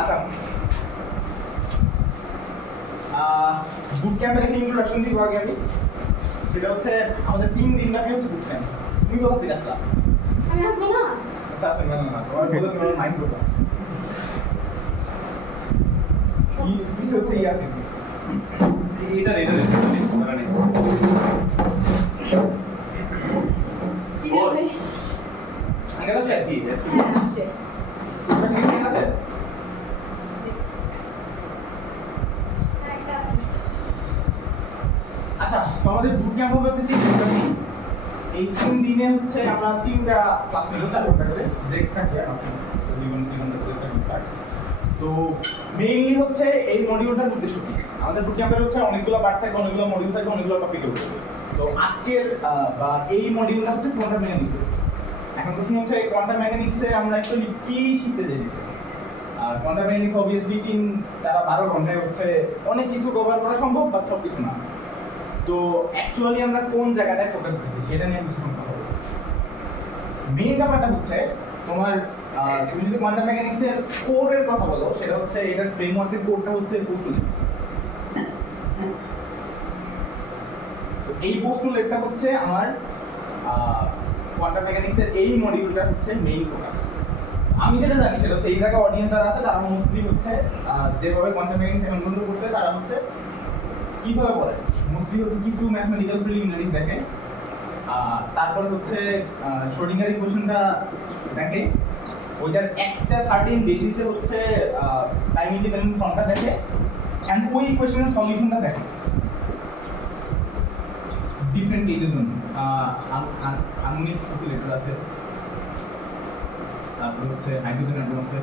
আচ্ছা, বুট ক্যাম্পের একটা ইন্ট্রোডাকশন দিব আগে আমি। সেটা হচ্ছে আমাদের 3 দিন ব্যাপী হচ্ছে বুট ক্যাম্প। তুমি কোথা থেকে আসলা? আমি আসবো না। আচ্ছা, আসেন না, তোমার বলে তোমার মাইন্ড করবো। কিসে হচ্ছে আছে এটা মানে কি রে ভাই? আঙ্কেল আছে আর কি? হ্যাঁ, আসছে। তোমার সাথে কে আছে? হ্যাঁ, একটা আছে। আচ্ছা, তো আমাদের বুট ক্যাম্প হবে হচ্ছে 3 দিন। এই 3 দিনে হচ্ছে আমরা 3টা ক্লাস নিব, 4 ঘন্টা করে ব্রেক থাকবে। আপনার জীবন করে থাকবে। তো মেইনলি হচ্ছে এই মডিউলটার উদ্দেশ্য কি? আমাদের বুট ক্যাম্পের হচ্ছে অনেকগুলো পার্ট থাকে, অনেকগুলো মডিউল থাকে, অনেকগুলো টপিক হবে। তো আজকের বা এই মডিউলটা হচ্ছে কোয়ান্টাম মেকানিক্স। এখন প্রশ্ন হচ্ছে কোয়ান্টাম মেকানিক্সে আমরা অ্যাকচুয়ালি কি শিখতে চাইছি? কোয়ান্টাম মেকানিক্স অবভিয়াসলি 3-12 ঘন্টায় হচ্ছে অনেক কিছু কভার করা সম্ভব, বাট সব কিছু না। তো অ্যাকচুয়ালি আমরা কোন জায়গাটায় ফোকাস করছি সেটা নিয়ে কিছু কথা বলবো। মেইন ব্যাপারটা হচ্ছে তোমার তুমি যদি কোয়ান্টাম মেকানিক্সের কোরের কথা বলো, সেটা হচ্ছে এটার ফ্রেমওয়ার্কের কোডটা হচ্ছে পোস্টুলেটস। এই পোস্টুলেটটা হচ্ছে আমার কোয়ান্টাম মেকানিক্সের এই মডিউলটা হচ্ছে মেইন ফোকাস। আমি যেটা জানি সেটা হচ্ছে এই জায়গায় অডিয়েন্স যারা আছে তারা মোস্টলি হচ্ছে যেভাবে কোয়ান্টাম মেকানিক্স এখন পর্যন্ত করছে তারা হচ্ছে কিভাবে পড়ে মোস্টলি হচ্ছে কিছু ম্যাথমেটিক্যাল প্রিলিমিনারি দেখে, তারপর হচ্ছে শ্রোডিঙ্গার ইকুয়েশনটা দেখে, ওইটার একটা সার্টেন বেসিসে হচ্ছে টাইম ইন্ডিপেন্ডেন্ট ফর্মটা দেখে অ্যান্ড ওই ইকুয়েশনের সলিউশনটা দেখে ডিফারেন্ট কেসের জন্য। আনুমানিক অসিলেটর আছে, তারপর হচ্ছে হাইড্রোজেন অ্যাটম আছে,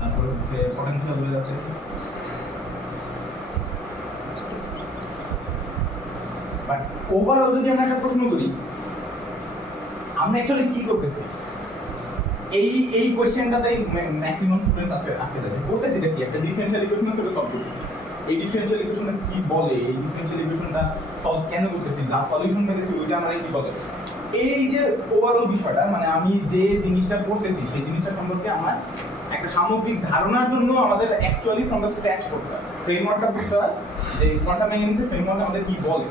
তারপর হচ্ছে পটেনশিয়াল ওয়েভ আছে। বাট ওভারঅল যদি আমরা একটা প্রশ্ন করি, আমরা অ্যাকচুয়ালি কি করতেছি? এই কোশ্চেনটাতেই ম্যাক্সিমাম স্টুডেন্ট আটকে যাচ্ছে। করতেছি এটা কি? একটা ডিফারেনশিয়াল ইকুয়েশন থেকে সলভ করতেছি। এই ডিফারেনশিয়াল ইকুয়েশনটা কি বলে? এই ডিফারেনশিয়াল ইকুয়েশনটা সলভ কেন করতেছি? যা সলিউশন পেতেছি ওইটা আমরা কি বলে? এই যে ওভারঅল বিষয়টা, মানে আমি যে জিনিসটা পড়তেছি সেই জিনিসটা সম্পর্কে আমার একটা সামগ্রিক ধারণার জন্য আমাদের অ্যাকচুয়ালি ফ্রম দ্য স্ক্র্যাচ করতে হয়, ফ্রেমওয়ার্কটা বুঝতে হয় যে কোয়ান্টাম মেকানিক্সের ফ্রেমওয়ার্ক আমাদের কি বলে।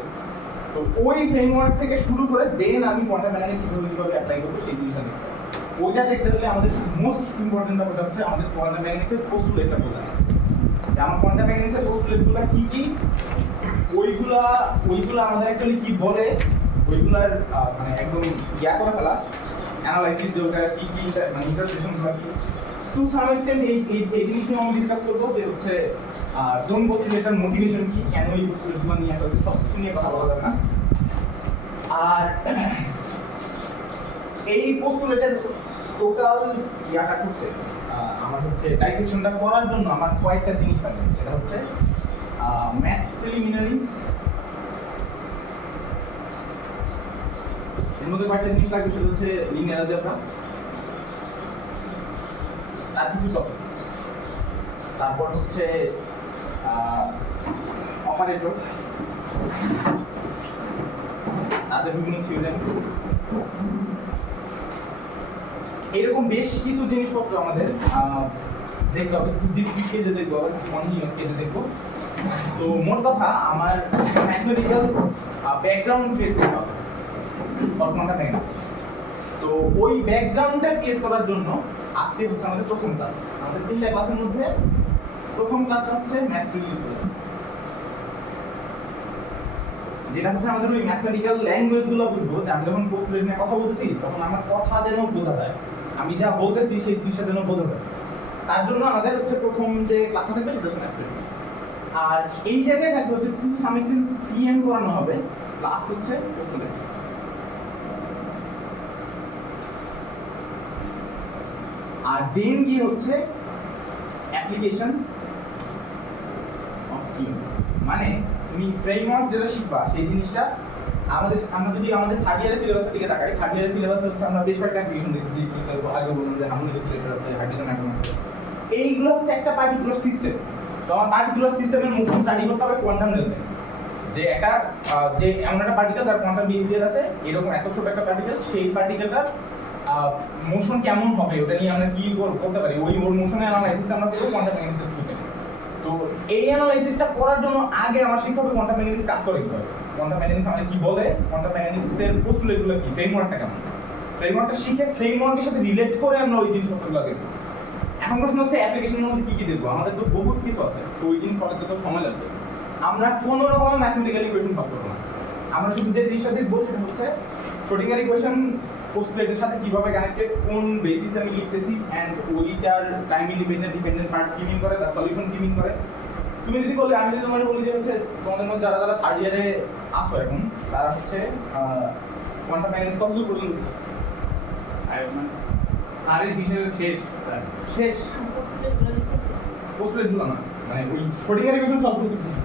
তো ওই ফ্রেমওয়ার্ক থেকে শুরু করে দেন আমি কোয়ান্টাম মেকানিক্স কিভাবে অ্যাপ্লাই করবো সেই জিনিসটা দেখতে হবে। ওইটা দেখতে হলে আমাদের মোস্ট ইম্পর্টেন্ট ব্যাপারটা হচ্ছে আমাদের কোয়ান্টাম মেকানিক্সের পোস্টুলেটটা বোঝা। যে আমার কোয়ান্টাম মেকানিক্সের পোস্টুলেটগুলো কি কি, ওইগুলা আমাদের অ্যাকচুয়ালি কি বলে, ওইগুলার মানে একদম ইয়া করে ফেলা, অ্যানালাইসিস যে ওটা কি কি মানে ইন্টারপ্রিটেশনগুলো কি। টু সাম এক্সটেন্ট এই জিনিস নিয়ে আমি ডিসকাস করবো যে হচ্ছে কোন পোস্টুলেটার মোটিভেশন কি, কেন এই পোস্টুলেটগুলো নিয়ে আসা হচ্ছে, সব কিছু নিয়ে কথা বলা যাবে না। আর এই পোস্টুলেটের টোটাল ইয়াটা করতে আমার হচ্ছে ডাইসেকশনটা করার জন্য আমার কয়েকটা জিনিস লাগবে। সেটা হচ্ছে ম্যাথ প্রিলিমিনারিজ, এর মধ্যে কয়েকটা জিনিস লাগবে। সেটা হচ্ছে লিনিয়ার অ্যালজেব্রা, তার কিছু টপিক, তারপর হচ্ছে অপারেটর, তাদের বিভিন্ন থিওরেম, এরকম বেশ কিছু জিনিসপত্র আমাদের দেখতে হবে। কিছু ডিসক্রিট কেসে দেখবো, আবার কিছু কন্টিনিউয়াস কেসে দেখবো। তো মোট কথা আমার একটা ম্যাথমেটিক্যাল ব্যাকগ্রাউন্ড ক্রিয়েট করতে হবে কোয়ান্টাম মেকানিক্স। তো ওই ব্যাকগ্রাউন্ডটা ক্রিয়েট করার জন্য আজকে হচ্ছে আমাদের প্রথম ক্লাস। আমাদের 3টা ক্লাসের মধ্যে প্রথম ক্লাসটা হচ্ছে ম্যাথ প্রিলিমিনারি, যেটা হচ্ছে আমাদের ওই ম্যাথমেটিক্যাল ল্যাঙ্গুয়েজগুলো বুঝবো। যে আমি যখন পোস্টুলেট নিয়ে কথা বলতেছি তখন আমার কথা যেন বোঝা যায়, আমি যা বলতেছি সেই জিনিসটা যেন বোঝা যায়। তার জন্য আমাদের হচ্ছে প্রথম যে ক্লাসটা থাকবে সেটা হচ্ছে ম্যাথ। আর এই জায়গায় থাকবে হচ্ছে টু সাম এক্সটেন্ট সিএম করানো হবে, প্লাস হচ্ছে পোস্টুলেটস। আর দেন কি হচ্ছে অ্যাপ্লিকেশন অফ থিওরি। মানে তুমি ফ্রেমওয়ার্ক যেটা শিখবা সেই জিনিসটা আমরা যদি আমাদের থার্ড ইয়ারের সিলেবাসের দিকে তাকাই, থার্ড ইয়ারের সিলেবাসে হচ্ছে আমরা বেশ কয়েকটা অ্যাপ্লিকেশন দেখেছি। আগে বললাম যে হারমোনিক অসিলেটর আছে, হাইড্রোজেন অ্যাটম আছে। এইগুলো হচ্ছে একটা পার্টিকুলার সিস্টেম। তো আমার পার্টিকুলার সিস্টেমের মোশন স্টাডি করতে হবে কোয়ান্টাম লেভেলে। যে একটা যে এমন একটা পার্টিকেল যার কোয়ান্টাম বিহেভিয়ার আছে, এরকম এত ছোট একটা পার্টিকেল, সেই পার্টিকেলটার মোশন কেমন হবে ওটা নিয়ে আমরা কি করতে পারি, ওর মোশনের অ্যানালাইসিসটা আমরা করব কোয়ান্টাম মেকানিক্সের থ্রুতে। তো এই অ্যানালাইসিসটা করার জন্য আগে আমার শিখতে হবে কোয়ান্টাম মেকানিক্স কাজ করে কিভাবে, কোয়ান্টাম মেকানিক্স মানে কি বলে, কোয়ান্টাম মেকানিক্সের পোস্টুলেটগুলো কি, ফ্রেমওয়ার্কটা কেমন, ফ্রেমওয়ার্কটা শিখে ফ্রেমওয়ার্কের সাথে রিলেট করে আমরা ওই জিনিসপত্রগুলো দেখব। এখন প্রশ্ন হচ্ছে অ্যাপ্লিকেশনের মধ্যে কি কি দেখবো, আমাদের তো বহুত কিছু আছে, তো ওই জিনিস করাতে তো সময় লাগবে। আমরা কোনো রকমের ম্যাথমেটিক্যাল ইকুয়েশন সলভ করবো না, আমরা শুধু যে জিনিসটা দেখবো সেটা হচ্ছে শ্রোডিঙ্গার ইকুয়েশন পোস্টুলেটের সাথে কিভাবে কানেক্টেড, কোন বেসিসে আমি লিখতেছি, অ্যান্ড ওইটার টাইম ডিপেন্ডেন্ট পার্ট কি মিন করে, তার সলিউশন কি মিন করে। তুমি যদি বলি, আমি যদি তোমার বলি যে হচ্ছে তোমাদের মধ্যে যারা যারা থার্ড ইয়ারে আসো এখন, তারা হচ্ছে কোয়ান্টাম মেকানিক্স কতদূর পর্যন্ত স্যারের হিসেবে শেষ পোস্টুলেটগুলো লিখতেছি। পোস্টুলেটগুলো না, মানে ওই শ্রোডিঙ্গার ইকুয়েশন সলভ করতে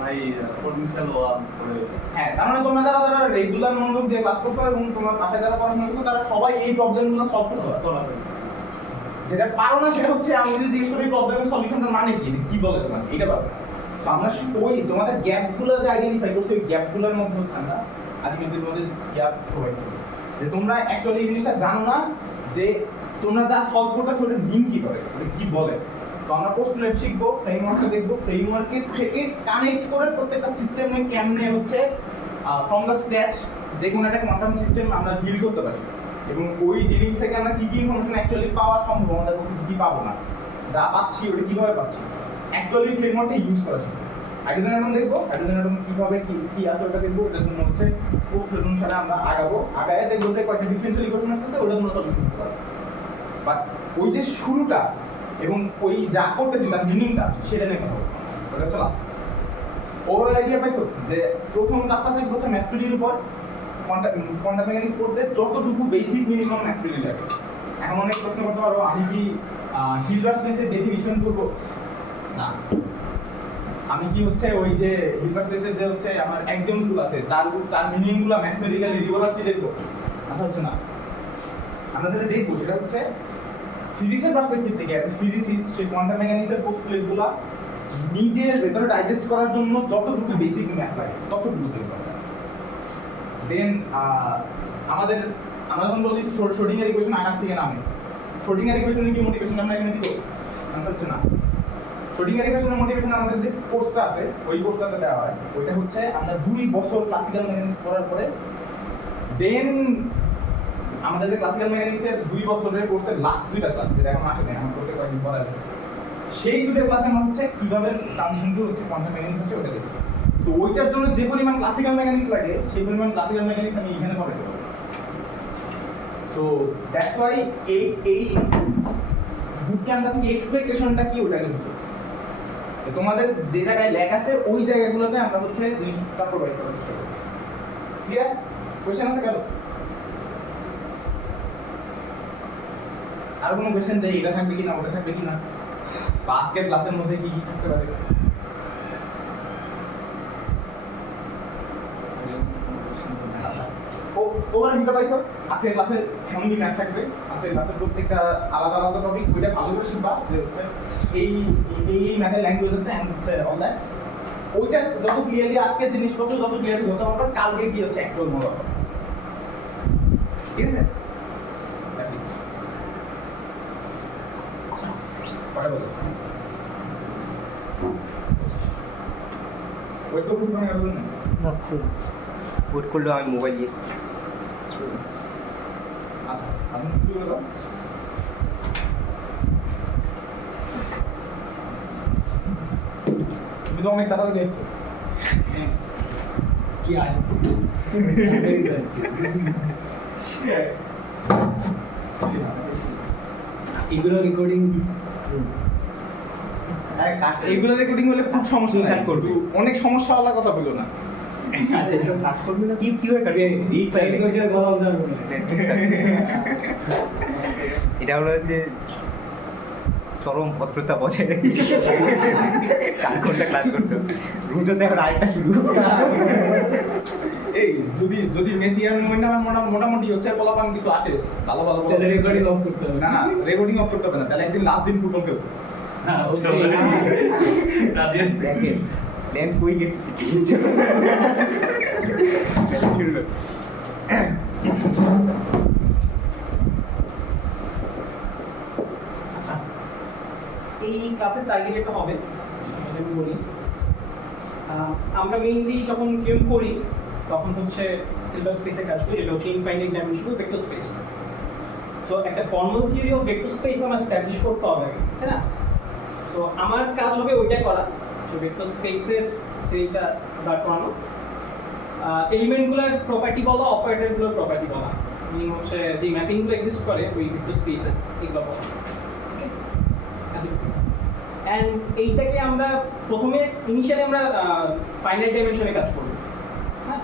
ভাই পোটেনশিয়াল ওয়ান করে হ্যাঁ, তার মানে তোমরা যারা যারা রেগুলার মনোযোগ দিয়ে ক্লাস করছো এবং তোমার পাশে যারা পড়াশোনা করছো তারা সবাই এই প্রবলেমগুলো সলভ করতে পারো। তোলা হয়েছে। যেটা পারো না সেটা হচ্ছে আমি যদি জিজ্ঞেস করি প্রবলেমের সলিউশনটা মানে কি, এটা কি বলে তোমার, এটা পারো না। তো আমরা ওই তোমাদের গ্যাপগুলো যে আইডেন্টিফাই করছো ওই গ্যাপগুলোর মধ্যে হচ্ছে আমরা আলটিমেটলি তোমাদের গ্যাপ প্রোভাইড করবো, যে তোমরা অ্যাকচুয়ালি এই জিনিসটা জানো না যে তোমরা যা সলভ করতেছো ওটা মিন কি করে, ওটা কি বলে। তো আমরা পোস্টুলেট শিখবো, ফ্রেমওয়ার্কটা দেখবো, ফ্রেমওয়ার্কের থেকে কানেক্ট করে প্রত্যেকটা সিস্টেমে কেমনে হচ্ছে ফ্রম দ্য স্ক্র্যাচ যে কোনো একটা কোয়ান্টাম সিস্টেম আমরা ডিল করতে পারি, এবং ওই ডিলিংস থেকে আমরা কি কি ইনফরমেশন অ্যাকচুয়ালি পাওয়া সম্ভব, আমাদের পক্ষে কি কি পাবো না, যা পাচ্ছি ওটা কিভাবে পাচ্ছি, অ্যাকচুয়ালি ফ্রেমওয়ার্কটা ইউজ করা শিখবো। হাইড্রোজেন অ্যাটম দেখবো, হাইড্রোজেন অ্যাটম কিভাবে কি কি আছে ওটা দেখবো, এটার জন্য হচ্ছে পোস্টুলেট অনুসারে আমরা আগায় দেখবো যে কয়েকটা ডিফারেনশিয়াল ইকুয়েশন আছে ওটা তোমরা সলিউশন করতে পারো। বাট ওই যে শুরুটা এবং ওই যা করতেছি তার মিনিংটা সেটা নিয়ে কথা বলবো, ওটা হচ্ছে লাস্ট। ওভারঅল আইডিয়া পাইছো যে প্রথম কাজটা থাকবে হচ্ছে ম্যাথমেটিক্যাল উপর, কোয়ান্টাম মেকানিক্স পড়তে যতটুকু বেসিক মিনিমাম ম্যাথমেটিক্যাল লাগে। এখন অনেক প্রশ্ন করতে পারো, আমি কি হিলবার্ট স্পেসের ডেফিনিশন করবো না, আমি কি হচ্ছে ওই যে হিলবার্ট স্পেসের যে হচ্ছে আমার এক্সাম্পলগুলো আছে তার মিনিংগুলো ম্যাথমেটিক্যালি রিগোরাসলি দেখবো, আচ্ছা হচ্ছে না। আমরা যেটা দেখবো সেটা হচ্ছে ফিজিক্সের পার্সপেক্টিভ থেকে অ্যাজ এ ফিজিসিস্ট সেই কোয়ান্টাম মেকানিক্সের পোস্টুলেটগুলো নিজের ভেতরে ডাইজেস্ট করার জন্য যতটুকু বেসিক ম্যাথ লাগে ততটুকু দেখবো। দেন আমরা যখন বলি শ্রোডিঙ্গার ইকুয়েশন আকাশ থেকে নামে, শ্রোডিঙ্গার ইকুয়েশনের কি মোটিভেশন আমরা এখানে দিব, আনসার হচ্ছে না। শ্রোডিঙ্গার ইকুয়েশনের মোটিভেশন আমাদের যে কোর্সটা আছে ওই কোর্সটাতে দেওয়া হয়, ওইটা হচ্ছে আমরা 2 বছর ক্লাসিক্যাল মেকানিক্স পড়ার পরে দেন আমাদের যে ক্লাসিক্যাল মেকানিক্সের 2 বছরের কোর্সের লাস্ট 2টা ক্লাস, যেটা এখন আসে না, আমার কোর্সে কয়েকদিন পরে আসবে, সেই 2টা ক্লাসে আমরা হচ্ছে কিভাবে ট্রানজিশন টু হচ্ছে কোয়ান্টাম মেকানিক্স আছে ওটা দেখি। তো ওইটার জন্য যে পরিমাণ ক্লাসিক্যাল মেকানিক্স লাগে সেই পরিমাণ ক্লাসিক্যাল মেকানিক্স আমি এখানে পড়াতে পারবো। সো দ্যাটস ওয়াই এই বুট ক্যাম্পটা থেকে এক্সপেকটেশনটা কি ওটা কিন্তু তোমাদের যে জায়গায় ল্যাগ আছে ওই জায়গাগুলোতে আমরা হচ্ছে জিনিসটা প্রোভাইড করার চেষ্টা করব। ক্লিয়ার? কোশ্চেন আছে কারো? আর কোনো কোশ্চেন দেই, এটা থাকবে কি না ওটা থাকবে কি না, বা আজকের ক্লাসের মধ্যে কি কি থাকতে পারে? ওভার ভিডিও পাইছো, আজকের ক্লাসে এমনই ম্যাথ থাকবে, আজকের ক্লাসের প্রত্যেকটা আলাদা আলাদা টপিক, ওইটা ভালো করে শিখবা যে হচ্ছে এই ম্যাথের ল্যাঙ্গুয়েজ আছে অ্যান্ড হচ্ছে অল দ্যাট। ওইটা যত ক্লিয়ারলি আজকে জিনিসপত্র যত ক্লিয়ারলি হতে পারবে, কালকে কি হচ্ছে অ্যাকচুয়াল মনে হবে, ঠিক আছে? That's it. কটা বলো? ওয়েট করতে মানে আর বলুন না। বুট করলো আমি মোবাইল দিয়ে। আচ্ছা, আপনি কি বলো? তুমি তো অনেক তাড়াতাড়ি এসছো। কি আছে এগুলো রেকর্ডিং এইগুলো রেকর্ডিং হলে খুব সমস্যা নাই, করবি অনেক সমস্যা হওয়ার কথা বললো না। এটা হলো যে চরম ভদ্রতা বজায় রেখে 4 ঘন্টা ক্লাস করতে হবে, রোজ এখন আরেকটা শুরু। এই যদি মেসি আর মোমেন্ট আমার মোটামুটি হচ্ছে পোলাপান কিছু আসে ভালো ভালো রেকর্ডিং অফ করতে হবে না রেকর্ডিং অফ করতে হবে না, তাহলে একদিন লাস্ট দিন ফুটবল খেলবো। দেখেন ল্যান্ড কই গেছে এই ক্লাসের টার্গেট যেটা হবে আমি বলি, আমরা মেইনলি যখন কিউব করি তখন হচ্ছে ভেক্টর স্পেসে কাজ করি, যেটা হচ্ছে infinite dimensional vector space. So একটা formal theory of vector space আমার এস্টাবলিশ করতে হবে, তাই না? তো আমার কাজ হবে ওইটাই করা, যে ভেক্টর স্পেসের সেইটা দাঁড় করানো, এলিমেন্টগুলোর প্রপার্টি বলা, অপারেটরগুলোর প্রপার্টি বলা, মিনিং হচ্ছে যে ম্যাপিংগুলো এক্সিস্ট করে ওই ভেক্টর স্পেসে এগুলো বলা। অ্যান্ড এইটাকে আমরা প্রথমে ইনিশিয়ালি আমরা ফাইনাইট ডাইমেনশনে কাজ করব, হ্যাঁ?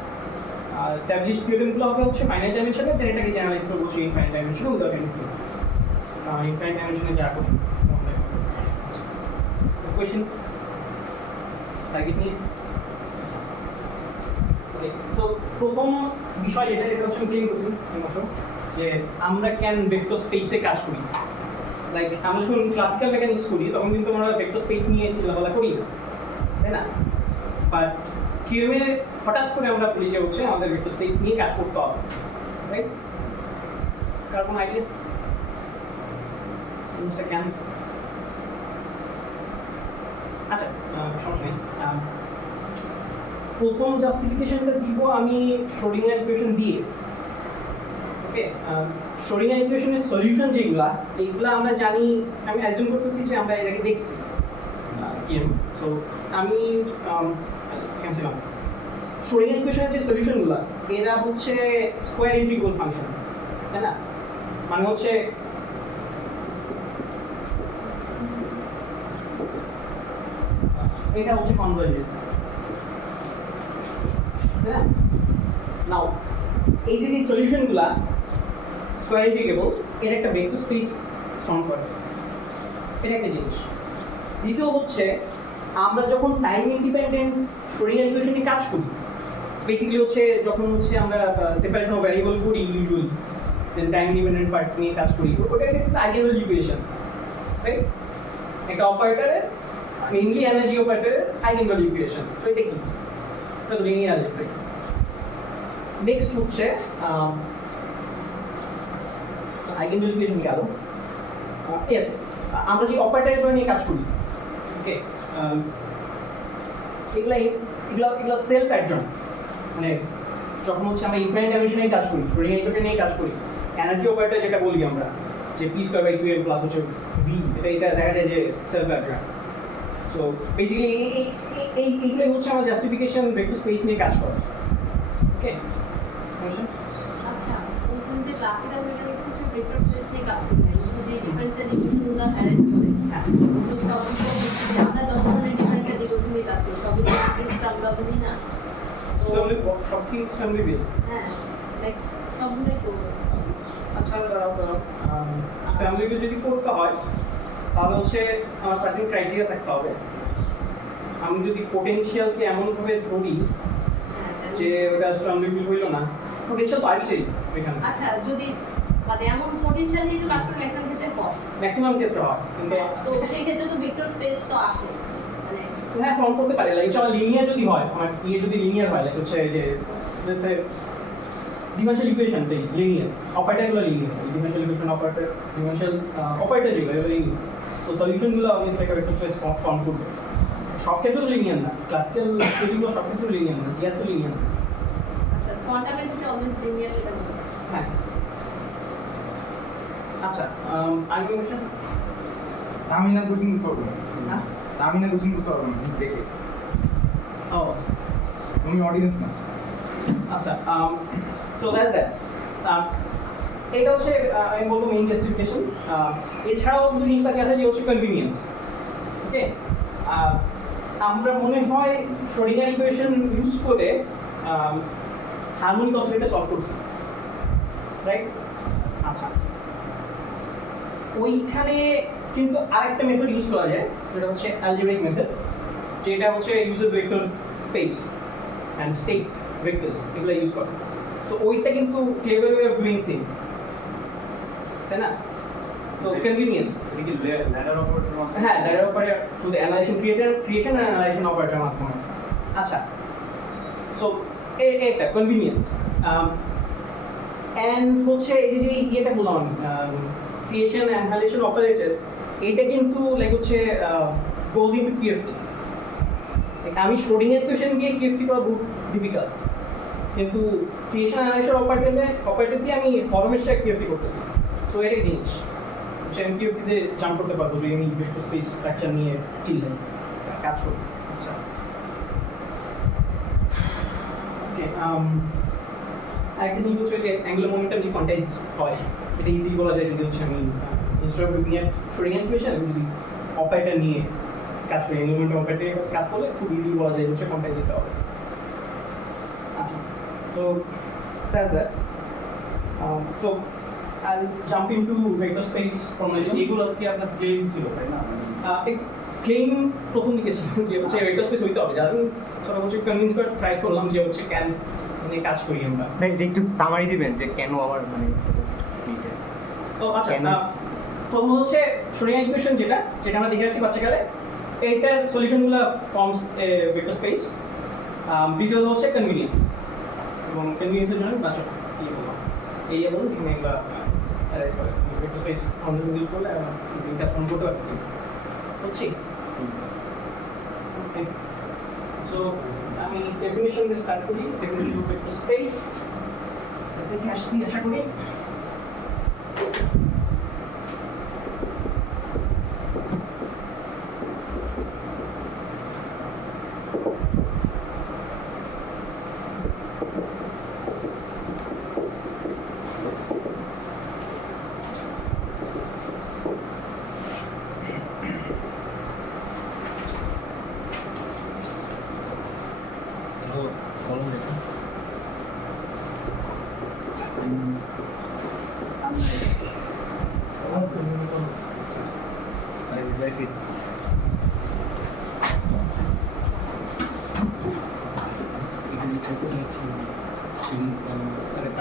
এস্টাবলিশ থিওরেমগুলো হবে হচ্ছে ফাইনাইট ডাইমেনশনে, দেন এটাকে জেনারেলাইজ করবো হচ্ছে ইনফাইনাইট ডাইমেনশনে উইদাউট এনি প্রুফ। ইনফাইনাইট ডাইমেনশনে যা করি কোয়েশ্চেন টার্গেট নিয়ে। ওকে, তো প্রথম বিষয় যেটা হচ্ছে আমি ক্লিন করছি যে আমরা কেন ভেক্টর স্পেসে কাজ করি। লাইক আমরা যখন ক্লাসিক্যাল মেকানিক্স করি তখন কিন্তু আমরা ভেক্টর স্পেস নিয়ে চিন্তাভাবনা করি না, তাই না? বাট কিউএমে হঠাৎ করে আমরা বলি যে হচ্ছে আমাদের ভেক্টর স্পেস নিয়ে কাজ করতে হবে, রাইট? কার কোনো আইডিয়া জিনিসটা কেন? আচ্ছা, সমস্যা নেই। প্রথম জাস্টিফিকেশনটা দিব আমি শ্রোডিঙ্গার ইকুয়েশন দিয়ে। ওকে, শ্রোডিঙ্গার ইকুয়েশনের সলিউশন যেগুলা, এইগুলা আমরা জানি, আমি অ্যাজিউম করতেছি যে আমরা এটাকে দেখছি কিএম। সো আমি ক্যান্সেল শ্রোডিঙ্গার ইকুয়েশনের যে সলিউশনগুলো, এরা হচ্ছে স্কোয়ার ইন্টিগ্রাল ফাংশন, তাই না? মানে হচ্ছে এটা হচ্ছে কনভারজেন্স, তাই না? নাও এই যে সলিউশনগুলা স্কোয়ার ইন্টিগ্রেবল, এর একটা ভেক্টর স্পেস ফর্ম করে, এটা একটা জিনিস। দ্বিতীয় হচ্ছে আমরা যখন টাইম ইন্ডিপেন্ডেন্ট শ্রোডিঙ্গার ইকুয়েশন নিয়ে কাজ করি, বেসিক্যালি হচ্ছে যখন হচ্ছে আমরা সেপারেশন অফ ভ্যারিয়েবল করি ইউজুয়ালি, দেন টাইম ইন্ডিপেন্ডেন্ট পার্ট নিয়ে কাজ করি, ওটা একটা আইগেনভ্যালু ইকুয়েশন, রাইট? একটা অপারেটরের মেইনলি এনার্জি অপারেটরের আইগেনভ্যালু ইকুয়েশন। তো এটা কি? এটা তো লিনিয়ার অ্যালজেব্রা। নেক্সট হচ্ছে আইগেনভ্যালু ইকুয়েশন গেল। ইয়েস, আমরা যে অপারেটরগুলো নিয়ে কাজ করি, ওকে, এগুলো সেলফ অ্যাডজয়েন্ট, মানে যখন হচ্ছে আমরা ইনফাইনাইট ডাইমেনশনে কাজ করি, শ্রোডিঙ্গার ইকুয়েশন নিয়ে কাজ করি, এনার্জি অপারেটর যেটা বলি আমরা যে P square by 2m plus হচ্ছে ভি, এটা দেখা যায় যে সেলফ অ্যাডজয়েন্ট। সো বেসিক্যালি এইগুলোই হচ্ছে আমার জাস্টিফিকেশন ভেক্টর স্পেস নিয়ে কাজ করা। ওকে, আচ্ছা, বলছেন যে ক্লাসিক্যাল মেকানিক্স হচ্ছে ভেক্টর স্পেস নিয়ে কাজ করে, যে ডিফারেনশিয়াল ইকুয়েশনগুলো অ্যারেঞ্জ করে। তো সবগুলো আমরা যত ধরনের ডিফারেনশিয়াল ইকুয়েশন নিয়ে কাজ করি সবগুলো আমরা বলি না, তো সব কি স্ট্যান্ডার্ড বিল? হ্যাঁ, লাইক সবগুলোই করবো। আচ্ছা, স্ট্যান্ডার্ড বিল যদি করতে হয় তাহলে হচ্ছে আমার সার্টেন ক্রাইটেরিয়া থাকতে হবে। আমি যদি পোটেনশিয়ালকে এমনভাবে ধরি যে ওটা স্ট্যান্ডার্ড বিল হইল না, পোটেনশিয়াল তো আর্বিট্রারি এখানে। আচ্ছা, যদি মানে এমন পোটেনশিয়াল নিয়ে যদি কাজ করে ম্যাক্সিমাম ক্ষেত্রে হয়, ম্যাক্সিমাম ক্ষেত্রে হয়, কিন্তু তো সেই ক্ষেত্রে তো ভেক্টর স্পেস তো আসে, মানে হ্যাঁ ফর্ম করতে পারে। লাইক চলো লিনিয়ার যদি হয়, আমার ইয়ে যদি লিনিয়ার হয়, লাইক হচ্ছে যে লেটস সে ডিফারেনশিয়াল ইকুয়েশন তাই লিনিয়ার, অপারেটরগুলো linear, differential equation operator, differential operator যেগুলো এগুলো লিনিয়ার। তো সলিউশনগুলো অবভিয়াসলি একটা ভেক্টর স্পেস ফর্ম করবে। সব ক্ষেত্রেও লিনিয়ার না, ক্লাসিক্যাল থিওরিগুলো সব ক্ষেত্রেও লিনিয়ার না, জিআর তো লিনিয়ার না। আচ্ছা কোয়ান্টামের ক্ষেত্রে অলওয়েজ লিনিয়ার সেটা বলবো। হ্যাঁ, আচ্ছা, আরেকটা কোয়েশ্চেন। আমি না কোচিং করবো না, হ্যাঁ, আমি না কোচিং করতে পারবো না দেখে, ও তুমি অডিয়েন্স না। আচ্ছা, তো দ্যাটস দ্যাট। এটা হচ্ছে আমি বলবো মেইন জাস্টিফিকেশন। এছাড়াও কিছু জিনিসটাকে আছে যে হচ্ছে কনভিনিয়েন্স। ওকে, আমরা মনে হয় শ্রোডিঙ্গার ইকুয়েশন ইউজ করে হারমোনিক অসিলেটর সলভ করছি, রাইট? আচ্ছা, ওইখানে কিন্তু আরেকটা মেথড ইউজ করা যায়, যেটা হচ্ছে অ্যালজেব্রিক মেথড, যেটা হচ্ছে uses vector space and state vectors, এগুলো ইউজ করে। তো ওইটা কিন্তু clever way of doing thing, তাই না? তো কনভিনিয়েন্স, এটা কি ল্যাডার অপারেটর? হ্যাঁ, ladder operator through the annihilation creation and annihilation অপারেটরের মাধ্যমে। আচ্ছা, সো এটা কনভিনিয়েন্স। অ্যান্ড হচ্ছে এই যে ইয়েটা বললাম আমি, ক্রিয়েশন অ্যানালাইজেশন অপারেটর, এটা কিন্তু লাইক হচ্ছে গোজ ইনটু কিএফটি। আমি শ্রোডিঙ্গার ইকুয়েশন দিয়ে কিএফটি করা খুব ডিফিকাল্ট, কিন্তু ক্রিয়েশন অ্যানালাইসিস অপারেটর দিয়ে আমি হরমেশায় কিএফটি করতেছি। তো এটাই জিনিস হচ্ছে আমি কিএফটিতে জাম্প করতে পারবো যদি আমি ভেক্টর স্পেস স্ট্রাকচার নিয়ে চিল্লাই কাজ করি। আচ্ছা ওকে, আরেকটা জিনিস হচ্ছে যে অ্যাঙ্গুলার মোমেন্টাম যে কন্টাইজ হয় এটা ইজিলি বলা যায় যদি হচ্ছে আমি instead of looking at Schrödinger equation আমি যদি অপারেটর নিয়ে কাজ করি, অ্যাঙ্গুলার মোমেন্টাম অপারেটর কাজ করলে খুব ইজিলি বলা যায় হচ্ছে কন্টাইজ দিতে হবে। আচ্ছা, so that's that. So I'll jump into vector space formalism. এগুলো কি আপনার প্লেন ছিল তাই না? ক্লেম প্রথম দিকে ছিল যে হচ্ছে ভেক্টর স্পেস হইতে হবে, যার ছোট হচ্ছে কনভিন্স করে ট্রাই করলাম যে হচ্ছে ক্যান নিয়ে কাজ করি আমরা। ভাই এটা একটু সামারি দিবেন যে কেন আমার মানে তো আচ্ছা, কেন? প্রথম হচ্ছে শ্রোডিঙ্গার ইকুয়েশন যেটা আমরা দেখে আসছি বাচ্চাকালে, এইটার সলিউশনগুলো ফর্মস ভেক্টর স্পেস। দ্বিতীয়ত হচ্ছে কনভিনিয়েন্স, এবং কনভিনিয়েন্সের জন্য বাচ্চা ইয়ে বললাম এই এবং এখানে একটা অ্যারেঞ্জ করে ভেক্টর স্পেস ফর্মুলা ইউজ করলে কাজ করতে পারছি হচ্ছে। ওকে, সো আমি ডেফিনিশন দিয়ে স্টার্ট করি। ডেফিনিশন অফ ভেক্টর স্পেস দেখে আসছি আশা করি।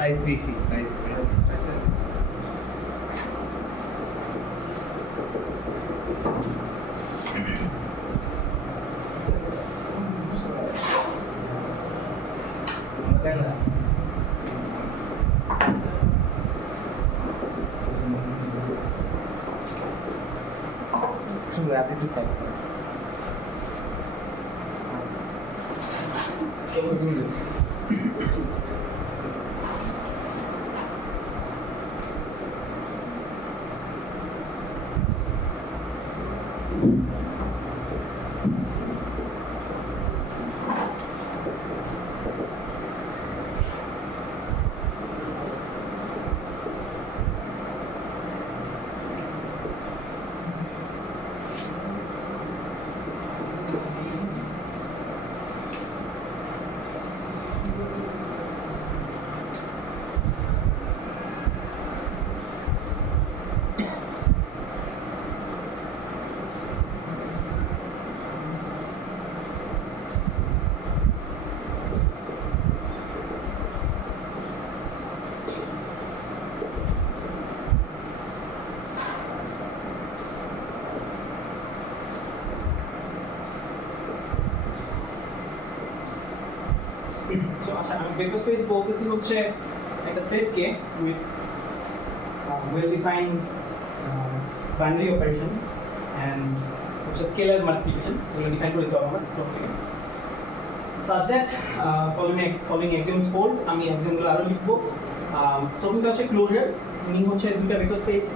I see. শুধু আপনি একটু সাইড So আচ্ছা, আমি ভেক্টর স্পেস বলতেছি হচ্ছে একটা সেটকে with well defined binary operation and হচ্ছে স্কেলার মাল্টিপ্লিকেশন এগুলো ডিফাইন করে দিতে হবে আমার প্রথম থেকে। such that following axioms hold, আমি এক্সাম্পল আরো লিখবো। প্রথমটা হচ্ছে ক্লোজার, মিনিং হচ্ছে দুটো ভেক্টর স্পেস,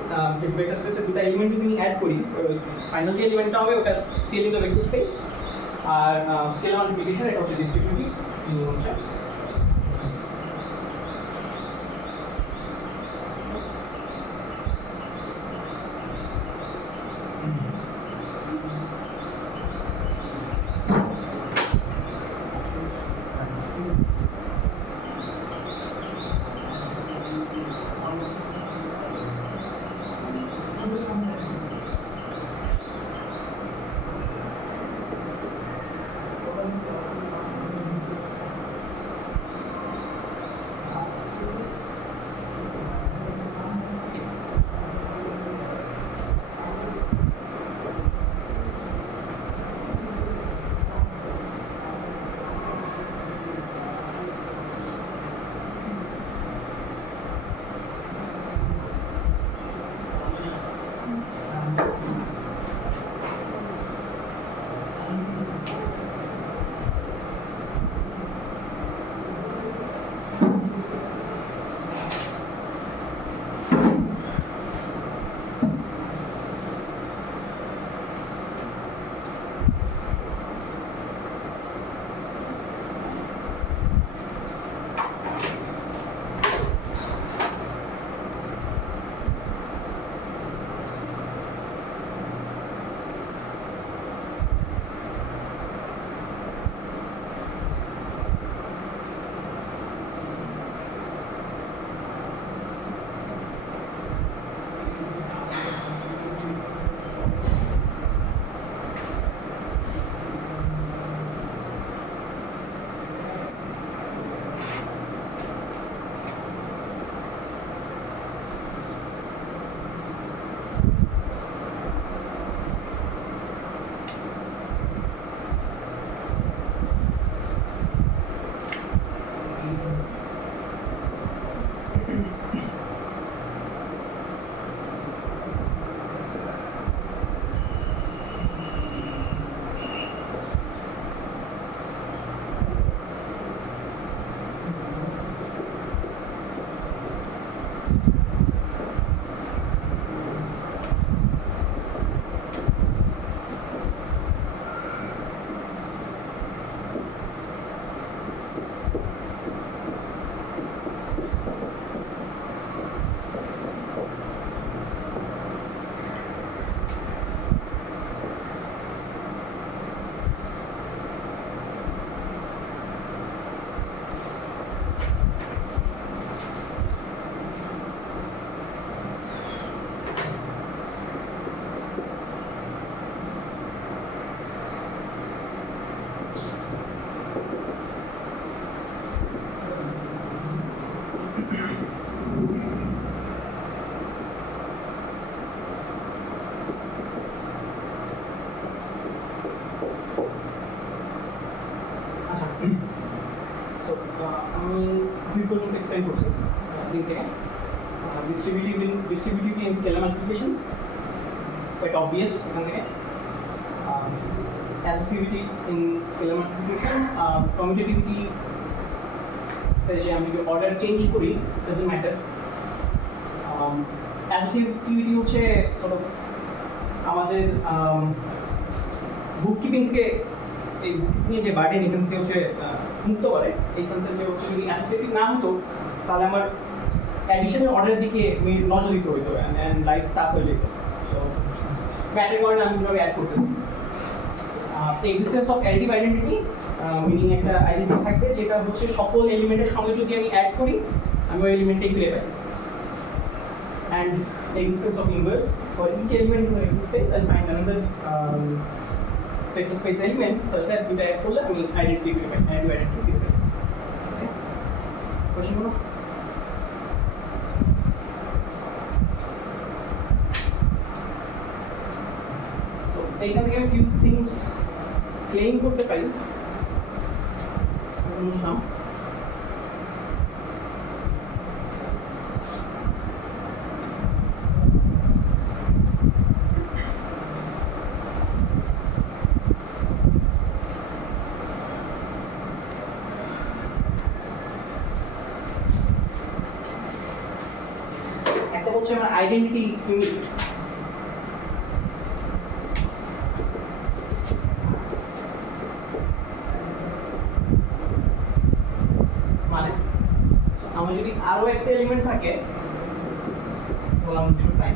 ভেক্টর স্পেসের দুটো এলিমেন্ট যদি আমি অ্যাড করি, ফাইনাল যে এলিমেন্টটা হবে ওটা স্কেলিং দ্য ভেক্টর স্পেস, আর স্কেলার মাল্টিপ্লিকেশন এটা হচ্ছে ডিস্ট্রিবিউটিভ, মিনিং হচ্ছে এক্সপ্লেন করছি দিন থেকে distributivity in scalar multiplication quite obvious এখান থেকে associativity in scalar multiplication commutativity যে আমি যদি অর্ডার চেঞ্জ করি doesn't matter associativity হচ্ছে sort of আমাদের বুক কিপিং থেকে এই বুক কিপিং যে বার্ডেন এখান থেকে হচ্ছে মুক্ত করে এই সেন্সের যে হচ্ছে যদি অ্যাসোসিয়েটিভ না হতো তাহলে আমার অ্যাডিশনের অর্ডারের দিকে আমি নজর দিতে হতো অ্যান্ড লাইফ টাফ হয়ে যেত সো ব্যাটের কারণে আমি কীভাবে অ্যাড করতেছি existence of additive identity meaning একটা আইডেন্টিটি থাকবে যেটা হচ্ছে সকল এলিমেন্টের সঙ্গে যদি আমি অ্যাড করি আমি ওই এলিমেন্টেই ফিরে পাই and existence of inverse for each element in vector space and find another vector space element such that দুটো অ্যাড করলে আমি আইডেন্টিটি ফিরে পাই অ্যাডিটিভ আইডেন্টিটি ফিরে পাই ওকে কোশ্চেন কোনো এইখান থেকে আমি ফিউ থিংস ক্লেম করতে পারি অনুষ্ঠান একটা হচ্ছে আমার আইডেন্টিটি ইউনিট মানে আমার যদি আরো একটা এলিমেন্ট থাকে বললাম 0 প্রাইম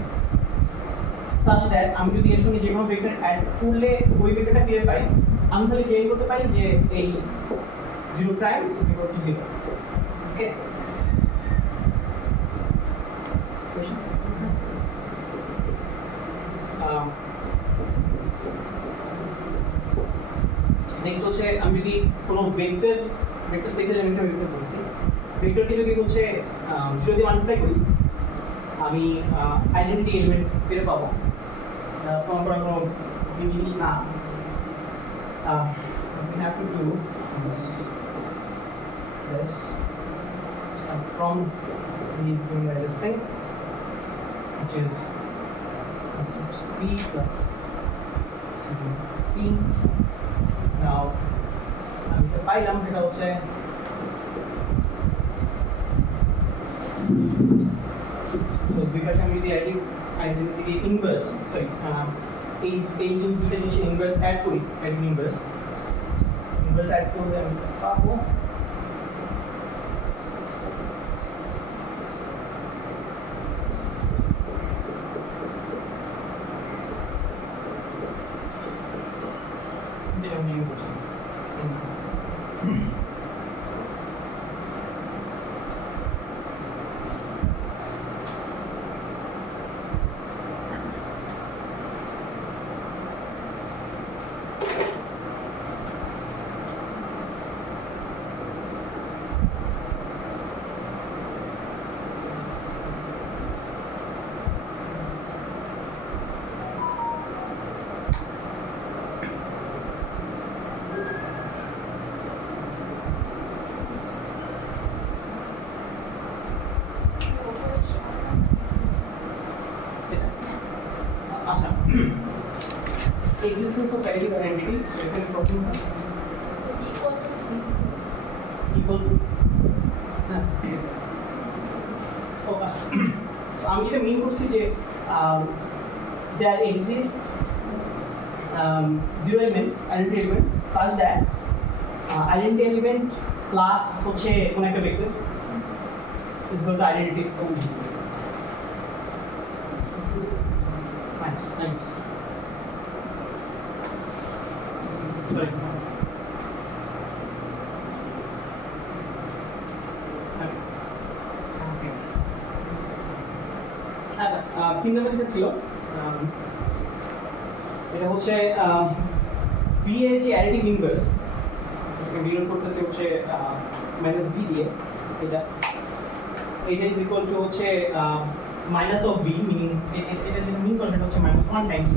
such that আমি যদি এর সঙ্গে যে কোনো ভেক্টর অ্যাড করলে ওই ভেক্টরটা ফিরে পাই আমি তাহলে ক্লেম করতে পারি যে এই 0 prime equal to 0 okay next হচ্ছে আমি যদি কোনো ভেক্টর স্পেসের আমি একটা ভেক্টর বলছি ভেক্টরকে যদি হচ্ছে 0 দিয়ে মাল্টিপ্লাই করি আমি আইডেন্টিটি এলিমেন্ট ফিরে পাবো প্রমাণ করার কোনো জিনিস না we have to do this from this thing which is p plus p now আমি তো পাইলাম সেটা হচ্ছে তো দুই পাশে আমি যদি আইডেন্টিটি ইনভার্স সরি এই যে দুটো জিনিস ইনভার্স অ্যাড করি ইনভার্স অ্যাড করলে আমি পাবো যেটা আমি ইউজ করছি আচ্ছা এক্সিস্টেন্স অফ অ্যাডিটিভ আইডেন্টিটি এখানে প্রথম ইকুয়াল টু হ্যাঁ ও আচ্ছা তো আমি যেটা মিন করছি যে there exists zero element identity element such that identity element plus হচ্ছে কোনো একটা vector is equal to identity Nice, nice. Sorry. আচ্ছা 3 নম্বর যেটা ছিল এটা হচ্ছে v এর যে অ্যাডিটিভ ইনভার্স এটাকে বিয়োগ করতেছে হচ্ছে মাইনাস v দিয়ে এটা ইজ ইকুয়াল টু হচ্ছে minus of v meaning it is mean concept হচ্ছে minus 1 times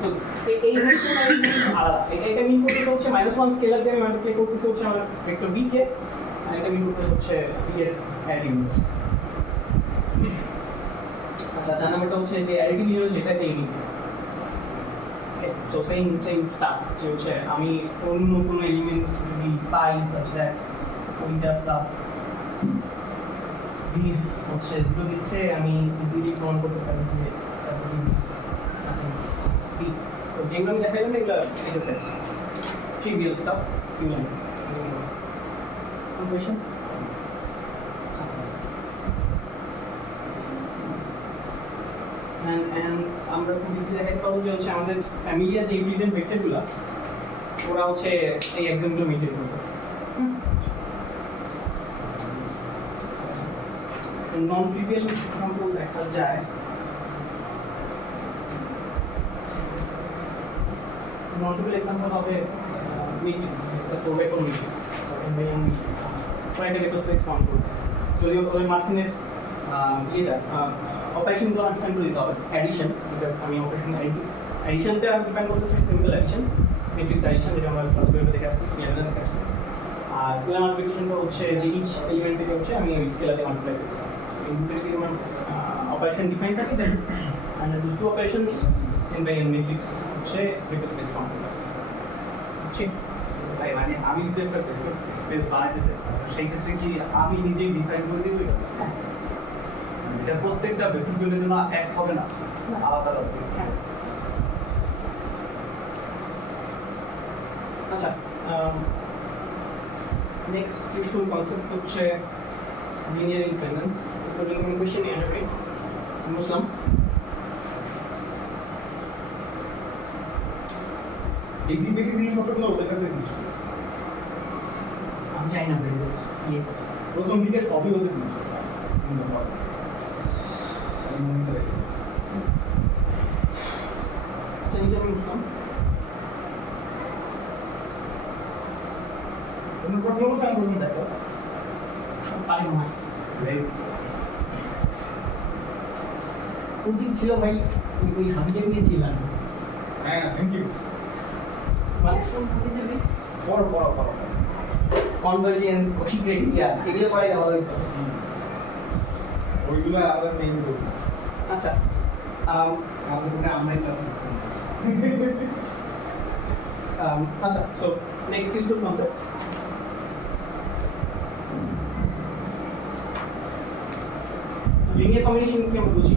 so এই হচ্ছে আলাদা। এটা মিন করতে হচ্ছে -1 স্কেলার দিয়ে আমি মাল্টিপ্লাই করতেছি হচ্ছে আমার ভেক্টর v কে, আর এটা মিন করতে হচ্ছে v এর অ্যাডিটিভ ইউনিটস। আচ্ছা 4 নাম্বারটা হচ্ছে যে অ্যাডিটিভ ইউনিটস যেটা এই মিন। ওকে, সো সেম স্টাফ যে হচ্ছে আমি অন্য কোনো এলিমেন্ট যদি পাই such that ওইটা প্লাস v হচ্ছে 0 দিচ্ছে, আমি ইজিলি প্রমাণ করতে পারি যে তো যেগুলো আমি দেখাইলাম এগুলো exercise trivial stuff few lines question and আমরা খুব ইজি দেখাতে পারবো যে হচ্ছে আমাদের ফ্যামিলিয়ার যে ইকুইভ্যালেন্ট ভেক্টরগুলো ওরা হচ্ছে এই এক্সাম্পল মেইনটেইন করবে। নন ট্রিভিয়াল এক্সাম্পল দেখা যায় non-trivial example হবে matrix, it's a 4x4 matrix, n/n matrix. একটা ভেক্টর স্পেস ফর্ম করবে। যদিও ওই মাঝখানের ইয়েটা অপারেশনগুলো আমি ডিফাইন করে দিতে হবে। অ্যাডিশন, যেটা আমি অপারেশন অ্যাডিশনটা আমি ডিফাইন করতেছি সিম্পল অ্যাডিশন, মেট্রিক্স অ্যাডিশন, যেটা আমরা ক্লাস 12 দেখে আসছি, ইয়ারটা দেখে আসছি। আর স্কেলার মাল্টিপ্লিকেশনটা হচ্ছে যে ইচ এলিমেন্ট থেকে হচ্ছে আমি ওই স্কেলারে মাল্টিপ্লাই করতেছি। এই দুটো যদি আমার অপারেশন ডিফাইন থাকে দেন and those two operations n/n matrix হচ্ছে ভেক্টর স্পেস ফর্ম করবে। ঠিক তাই মানে আমি যদি একটা ভেক্টর স্পেস বানাতে চাই সেই ক্ষেত্রে কি আমি নিজেই ডিফাইন করে দিব এটা? এটা প্রত্যেকটা ভেক্টর স্পেসের জন্য এক হবে না, আলাদা আলাদা। আচ্ছা, নেক্সট ইউজফুল কনসেপ্ট হচ্ছে লিনিয়ার ইন্ডিপেন্ডেন্স। এর জন্য কোনো কোয়েশ্চেন নিয়ে আসবে বুঝলাম। বেসিক জিনিসপত্রগুলো ওদের কাছে জিনিস, আমি জানি না ইয়ে প্রথম দিকে সবই ওদের জিনিস। আচ্ছা, নিচে আমি বুঝলাম। অন্য প্রশ্ন করছে, আমি প্রশ্ন দেখো। পারি মনে হয় উচিত ছিল ভাই, ওই হাবিজাবি নিয়ে ছিলাম হ্যাঁ, থ্যাংক ইউ। মানে হাবিজাবি পড়ো। কনভার্জেন্স, কোশি ক্রাইটেরিয়া এগুলো পড়াই ভালো হতো। ওইগুলো আবার মেইন করবো। আচ্ছা, আমাদের মনে হয় আমরাই ক্লাস আচ্ছা, so next useful concept linear combination কি আমরা বুঝি।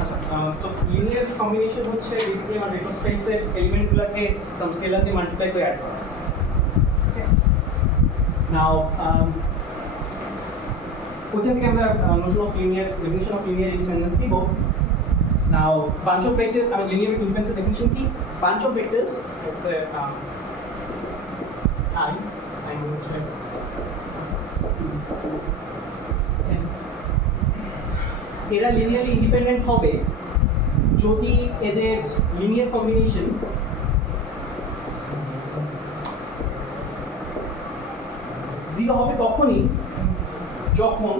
আচ্ছা, তো লিনিয়ার কম্বিনেশন হচ্ছে বেসিক্যালি আমার ভেক্টর স্পেসের এলিমেন্টগুলোকে সাম স্কেলার দিয়ে মাল্টিপ্লাই করে অ্যাড করা। ওকে, নাও ওইখান থেকে আমরা Notion of linear definition of linear independence দিব। নাও bunch of vectors, I mean linear independence definition কি? Bunch of vectors, let's say I would say এরা লিনিয়ারলি ইন্ডিপেন্ডেন্ট হবে যদি এদের লিনিয়ার কম্বিনেশন জিরো হবে তখনই যখন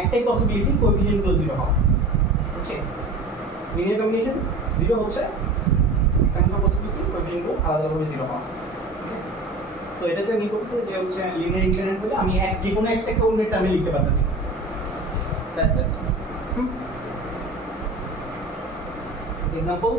একটাই পসিবিলিটি কোএফিসিয়েন্টগুলো জিরো হওয়া, বুঝছে? লিনিয়ার কম্বিনেশন জিরো হচ্ছে একটা পসিবিলিটি কোএফিসিয়েন্টগুলো আলাদাভাবে জিরো হওয়া। তো এটাতে নিয়ে করছে যে হচ্ছে লিনিয়ার ইন্ডিপেন্ডেন্ট হলে আমি যে কোনো একটাকে অন্য একটা আমি লিখতে পারতেছি। That's that. এক্সাম্পল,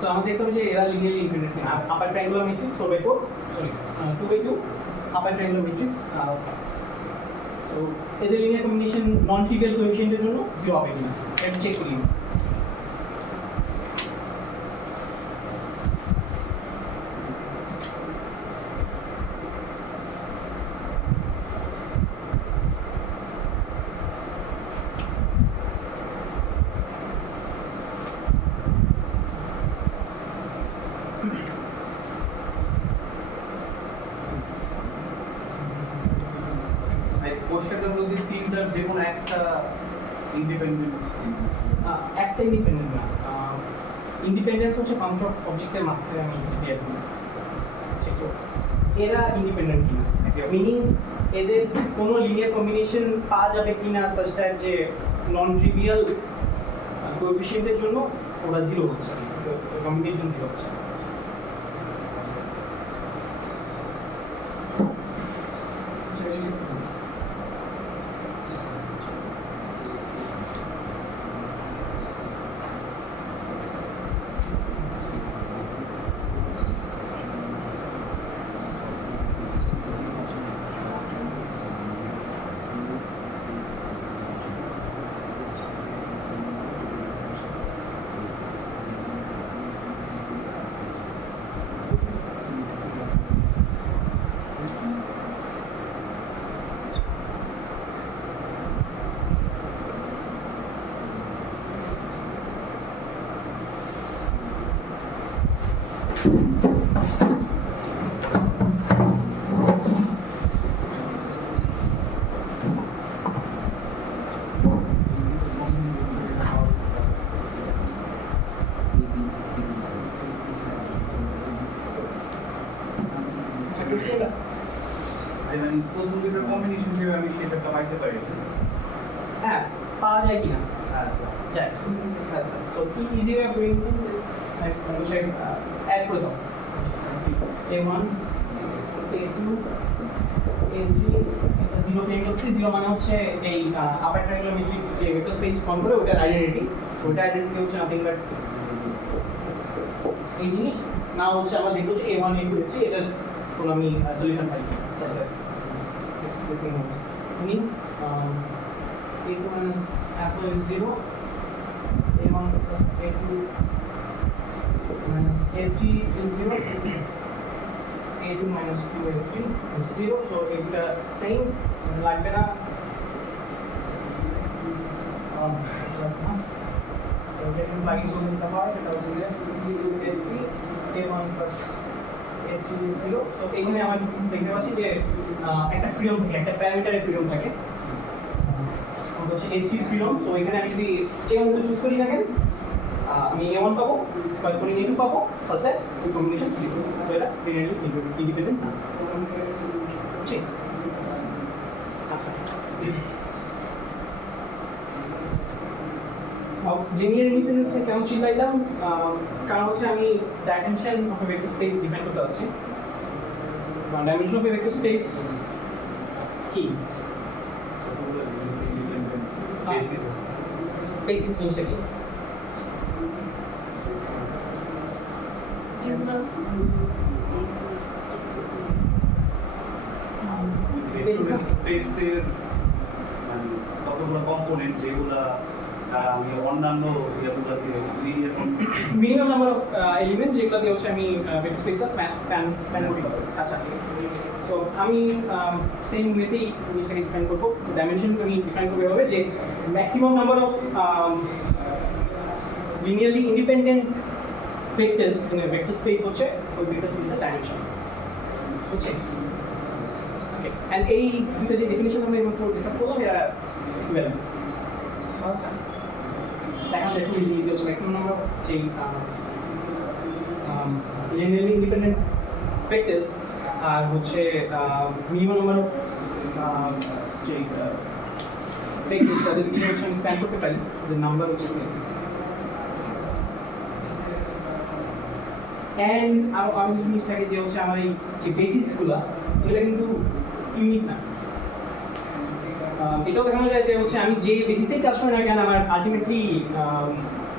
তো আমাদের দেখতে হবে যে এরা লিনিয়ারলি ইন্ডিপেন্ডেন্ট কিনা। আপার ট্রায়াঙ্গুলার ম্যাট্রিক্স 4/4, সরি 2/2 আপার ট্রায়াঙ্গুলার ম্যাট্রিক্স। তো এদের লিনিয়ার কম্বিনেশন নন ট্রিভিয়াল কোএফিসিয়েন্টের জন্য জিরো হবে কিনা এটা চেক করি। যে কোনো একটা ইন্ডিপেন্ডেন্ট একটা ইন্ডিপেন্ডেন্ট না, ইন্ডিপেন্ডেন্স হচ্ছে ফাংশন অফ অবজেক্টের মাঝখানে আমি দিয়ে দিই। So, এরা ইন্ডিপেন্ডেন্ট কিনা, মিনিং এদের কোনো লিনিয়ার কম্বিনেশন পাওয়া যাবে কিনা সাচ দ্যাট যে নন ট্রিভিয়াল কোএফিসিয়েন্টের জন্য ওরা জিরো হচ্ছে, কম্বিনেশন জিরো হচ্ছে। প্রথম দুটোর কম্বিনেশন হিসেবে আমি সেটা পাইতে পারি। হ্যাঁ, পাওয়া যায় কিনা আচ্ছা যায়। তো কি easy way of doing things is হচ্ছে অ্যাড করে দাও a1 a2 a3 এটা 0 প্লেন করছি। 0 মানে হচ্ছে এই আপার ট্রায়াঙ্গুলার ম্যাট্রিক্স যে ভেক্টর স্পেস ফর্ম করে ওটার আইডেন্টিটি। ওটা আইডেন্টিটি হচ্ছে নাথিং বাট এই জিনিস না হচ্ছে আমরা দেখবো যে a1 a2 a3 এটার কোনো আমি সলিউশন পাই। আচ্ছা this thing mean a2 minus apple is 0, a1 plus a2 minus a3 is 0, a2 minus 2a3 is 0, so এটা same লাগবে না। যেটা লাগিয়ে করে দিতে হয় সেটা হচ্ছে যে a3 a1 plus a3 is 0, so এইখানে আমরা দেখতে পাচ্ছি যে একটা ফ্রিডম থাকে, একটা প্যারামিটারের ফ্রিডম থাকে, ওটা হচ্ছে a3 ফ্রিডম। সো এখানে আমি যদি a1 চুজ করি না কেন আমি a1 পাবো, করেসপন্ডিং a2 পাবো, সাথে এই কম্বিনেশন 0, তো এটা লিনিয়ারলি ইন্ডিপেন্ডেন্ট না। ঠিক লিনিয়ার ইন্ডিপেন্ডেন্স কেমন চিন্তাইলাম, কারণ হচ্ছে আমি dimension of a vector space define করতে যাচ্ছি। Dimension of a vector space কি বেসিস জিনিসটা কি? সিম্পল স্পেসের কতগুলো কম্পোনেন্ট যেগুলা আমি অন্যান্য ইয়েগুলোকে linear minimum number of element যেগুলো দিয়ে হচ্ছে আমি ভেক্টর স্পেসটা স্প্যান করতে পারি। আচ্ছা, তো আমি সেম ওয়েতেই জিনিসটাকে ডিফাইন করবো। ডাইমেনশন আমি ডিফাইন করবো এভাবে যে maximum number of linearly independent vectors in a vector space হচ্ছে ওই ভেক্টর স্পেসের ডাইমেনশন হচ্ছে। ওকে, এন্ড এই দুটো যে ডেফিনিশন আমরা এখন ডিসকাস করলাম এরা ইকুইভ্যালেন্ট। আচ্ছা, দেখা যায় খুবই ইজি হচ্ছে ম্যাক্সিমাম নাম্বার অফ যেই লিনিয়ারলি ইন্ডিপেন্ডেন্ট ভেক্টরস আর হচ্ছে মিনিমাম নাম্বার অফ যেই ভেক্টরস তাদের দিয়ে হচ্ছে আমি স্প্যান করতে পারি, যে নাম্বার হচ্ছে সেম। অ্যান্ড আরও কিছু জিনিস থাকে যে হচ্ছে আমার এই যে বেসিসগুলো এগুলো কিন্তু ইউনিক না। এটাও দেখানো যায় যে হচ্ছে আমি যে বেসিসেই কাজ করি না কেন আমার ultimately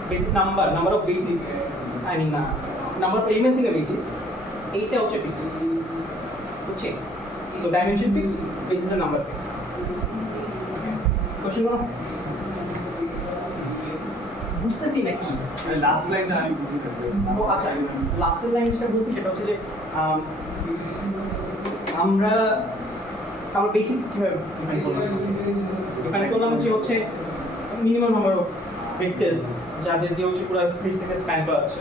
basis number of basis I mean number of elements in a basis এইটা হচ্ছে ফিক্সড হচ্ছে। তো ডাইমেনশন ফিক্সড, বেসিসের নাম্বার ফিক্সড। কোশ্চেন কোনো বুঝতেছি নাকি? লাস্ট লাইনটা আমি বুঝতে পারছি। ও আচ্ছা, লাস্টের লাইন যেটা বলছি সেটা হচ্ছে যে আমরা আমার বেসিস কীভাবে ডিফাইন করলাম যে হচ্ছে মিনিমাম নাম্বার অফ ভেক্টরস যাদের দিয়ে হচ্ছে পুরো স্পেস থেকে স্প্যান করা আছে।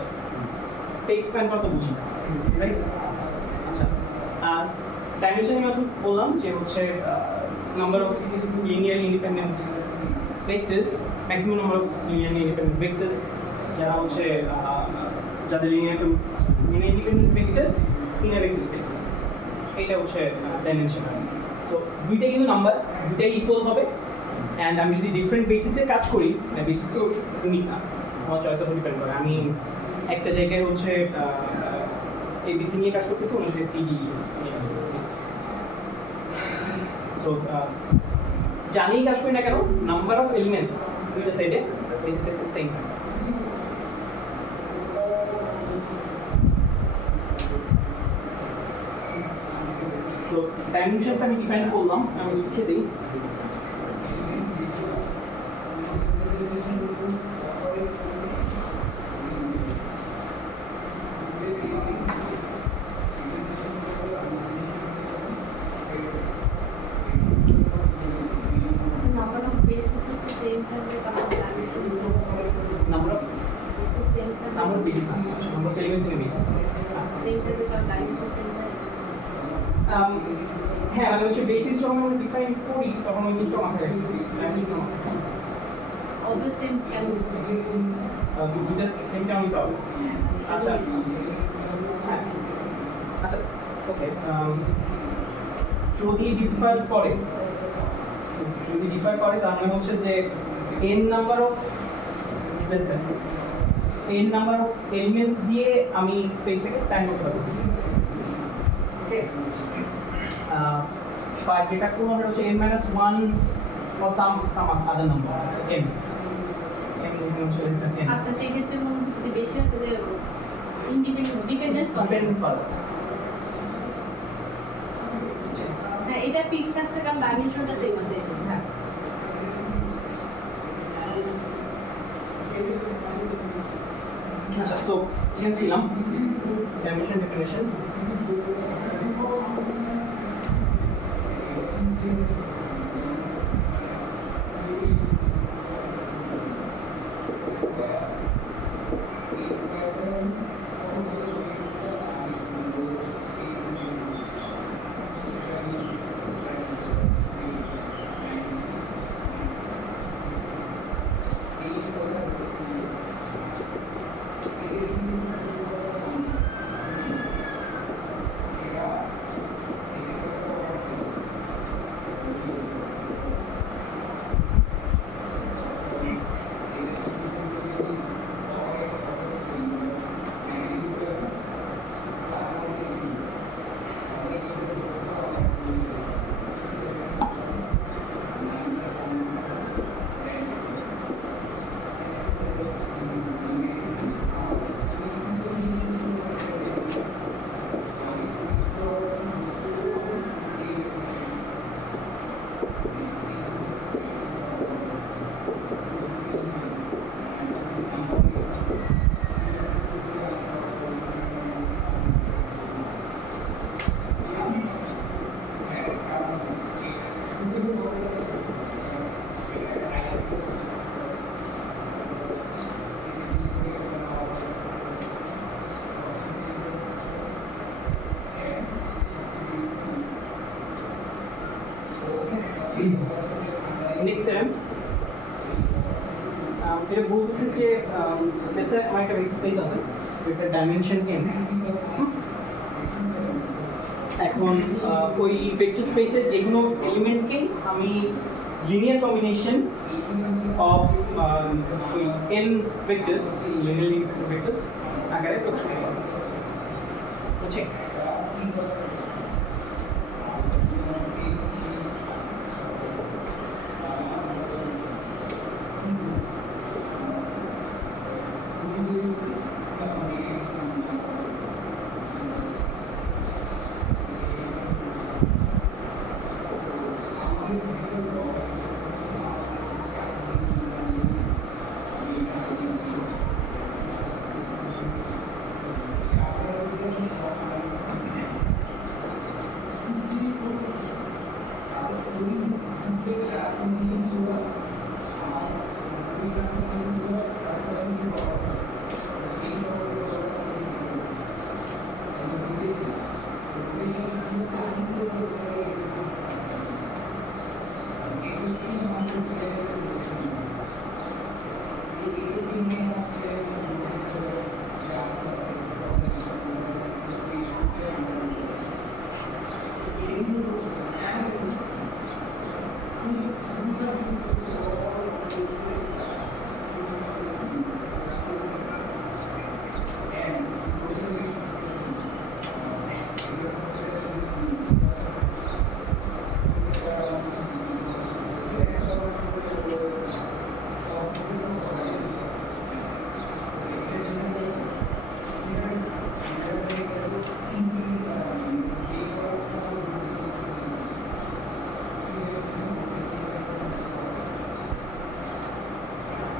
এই স্প্যান করা তো বুঝি না, রাইট? আচ্ছা, আর ডাইমেনশন আমি বললাম যে হচ্ছে number of linearly independent vectors, maximum number of linearly independent vectors, যারা হচ্ছে যাদের linearly independent vectors in a vector space, এটা হচ্ছে ডাইমেনশন। তো দুইটাই কিন্তু নাম্বার, দুইটাই ইকুয়াল হবে, অ্যান্ড আমি যদি ডিফারেন্ট বেসিসে কাজ করি, বেসিস তো ইউনিক না, আমার চয়েসের উপর ডিপেন্ড করে। আমি একটা জায়গায় হচ্ছে এবিসি নিয়ে কাজ করতেছি, অন্য জায়গায় সিডি নিয়ে কাজ করতেছি। সো জানিয়ে কাজ করি না কেন, নাম্বার অফ এলিমেন্টস দুইটা সাইডে বেসিসের সেম থাকে। তো ডাইমেনশনটা আমি ডিফাইন করলাম, আমি লিখে দিই। So number of bases হচ্ছে same থাকবে, কারণ dimension নাম্বার অফ same থাকবে, number of basis, number of elements in basis. same থাকবে, কারণ dimension same থাকবে। হ্যাঁ, মানে হচ্ছে বেসিস যখন আমরা ডিফাইন করি তখন ওই জিনিসটা মাথায় রাখি। Always same কেন? দুইটা সেম কেন নিতে হবে? আচ্ছা হ্যাঁ, আচ্ছা ওকে। যদি ডিফার করে তার মানে হচ্ছে যে n নাম্বার অফ এলিমেন্টস দিয়ে আমি স্পেসটাকে স্প্যান করতে পারছি। ওকে, বাট এটা কোন আমরা হচ্ছে n - 1 or some other number n আচ্ছা, সেই ক্ষেত্রে মনে হচ্ছে যদি বেশি হয় তাহলে ডিপেন্ডেন্স পাবে। হ্যাঁ, এটা ফিক্স থাকছে কারণ ডাইমেনশনটা সেম আছে। হ্যাঁ, আচ্ছা, তো এখানে ছিলাম ডাইমেনশন ডেফিনেশন। নেক্সট টাইম এটা বলতেছে যে লেটস সে আমার একটা ভেক্টর স্পেস আছে, এটা ডাইমেনশন n। এখন ওই ভেক্টর স্পেসের যে কোনো এলিমেন্টকেই আমি লিনিয়ার কম্বিনেশন অফ ওই n ভেক্টরস, লিনিয়ারলি ভেক্টরস আকারে প্রকাশ করতে পারবো। বুঝছি?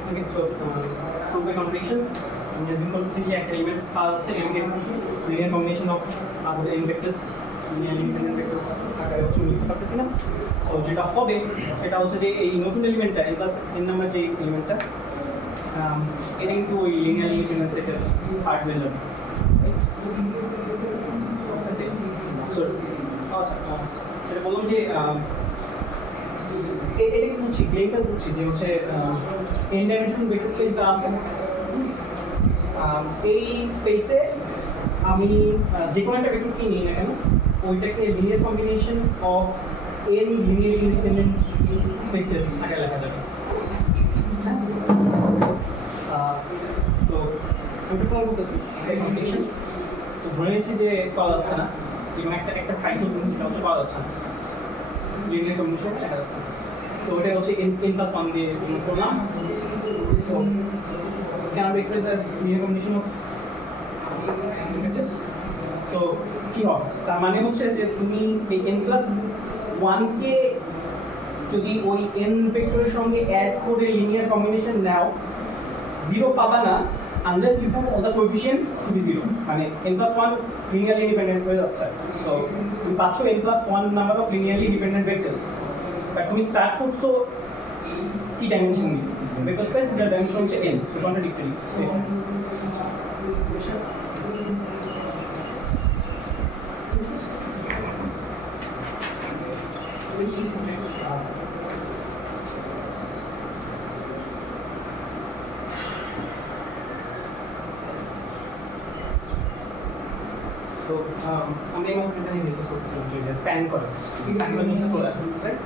Okay, so prove the contradiction. আমি assume করছি যে একটা এলিমেন্ট পাওয়া যাচ্ছে এটাকে লিনিয়ার কম্বিনেশন অফ আমাদের n vectors linear independent vectors আকারে হচ্ছে লিখতে পারতেছি না। তো যেটা হবে সেটা হচ্ছে যে এই নতুন এলিমেন্টটা n প্লাস n নাম্বার যে এলিমেন্টটা এটা কিন্তু ওই লিনিয়ার ইন্ডিপেন্ডেন্ট সেটের পার্ট হয়ে যাবে। আচ্ছা এটা বললাম যে এটা কি বুঝছি ক্লেমটা বুঝছি যে হচ্ছে n ডাইমেনশন ভেক্টর স্পেস দেওয়া আছে এই স্পেসে আমি যে কোনো একটা ভেক্টর কি নিই না কেন ওইটাকে linear combination of n linear independent vectors আকারে লেখা যাবে। তো ওইটা কোন করতেছি কম্বিনেশন তো ধরে নিচ্ছি যে পাওয়া যাচ্ছে না যেমন একটা প্রাইস হচ্ছে পাওয়া যাচ্ছে না লিনিয়ার কম্বিনেশন লেখা যাচ্ছে না। তো ওটা হচ্ছে n plus 1 দিয়ে গুণ করলাম। So can be expressed as linear combination of vectors. So কি হবে তার মানে হচ্ছে যে তুমি এই n plus 1 কে যদি ওই n ভেক্টরের সঙ্গে অ্যাড করে লিনিয়ার কম্বিনেশন নাও জিরো পাবা না unless you have all the coefficients to be zero মানে n plus 1 linearly independent হয়ে যাচ্ছে। তো তুমি পাচ্ছ n plus 1 number of linearly independent vectors but তুমি স্টার্ট করছো কি ডাইমেনশন নিয়ে ভেক্টর স্পেস যার ডাইমেনশন হচ্ছে n সো কন্ট্রাডিক্টরি স্টেটমেন্ট। তো আমি এই মাসে এটা নিয়ে ডিসকাস করতেছিলাম যে স্প্যান করে স্প্যান নিয়ে চলে আসছে রাইট।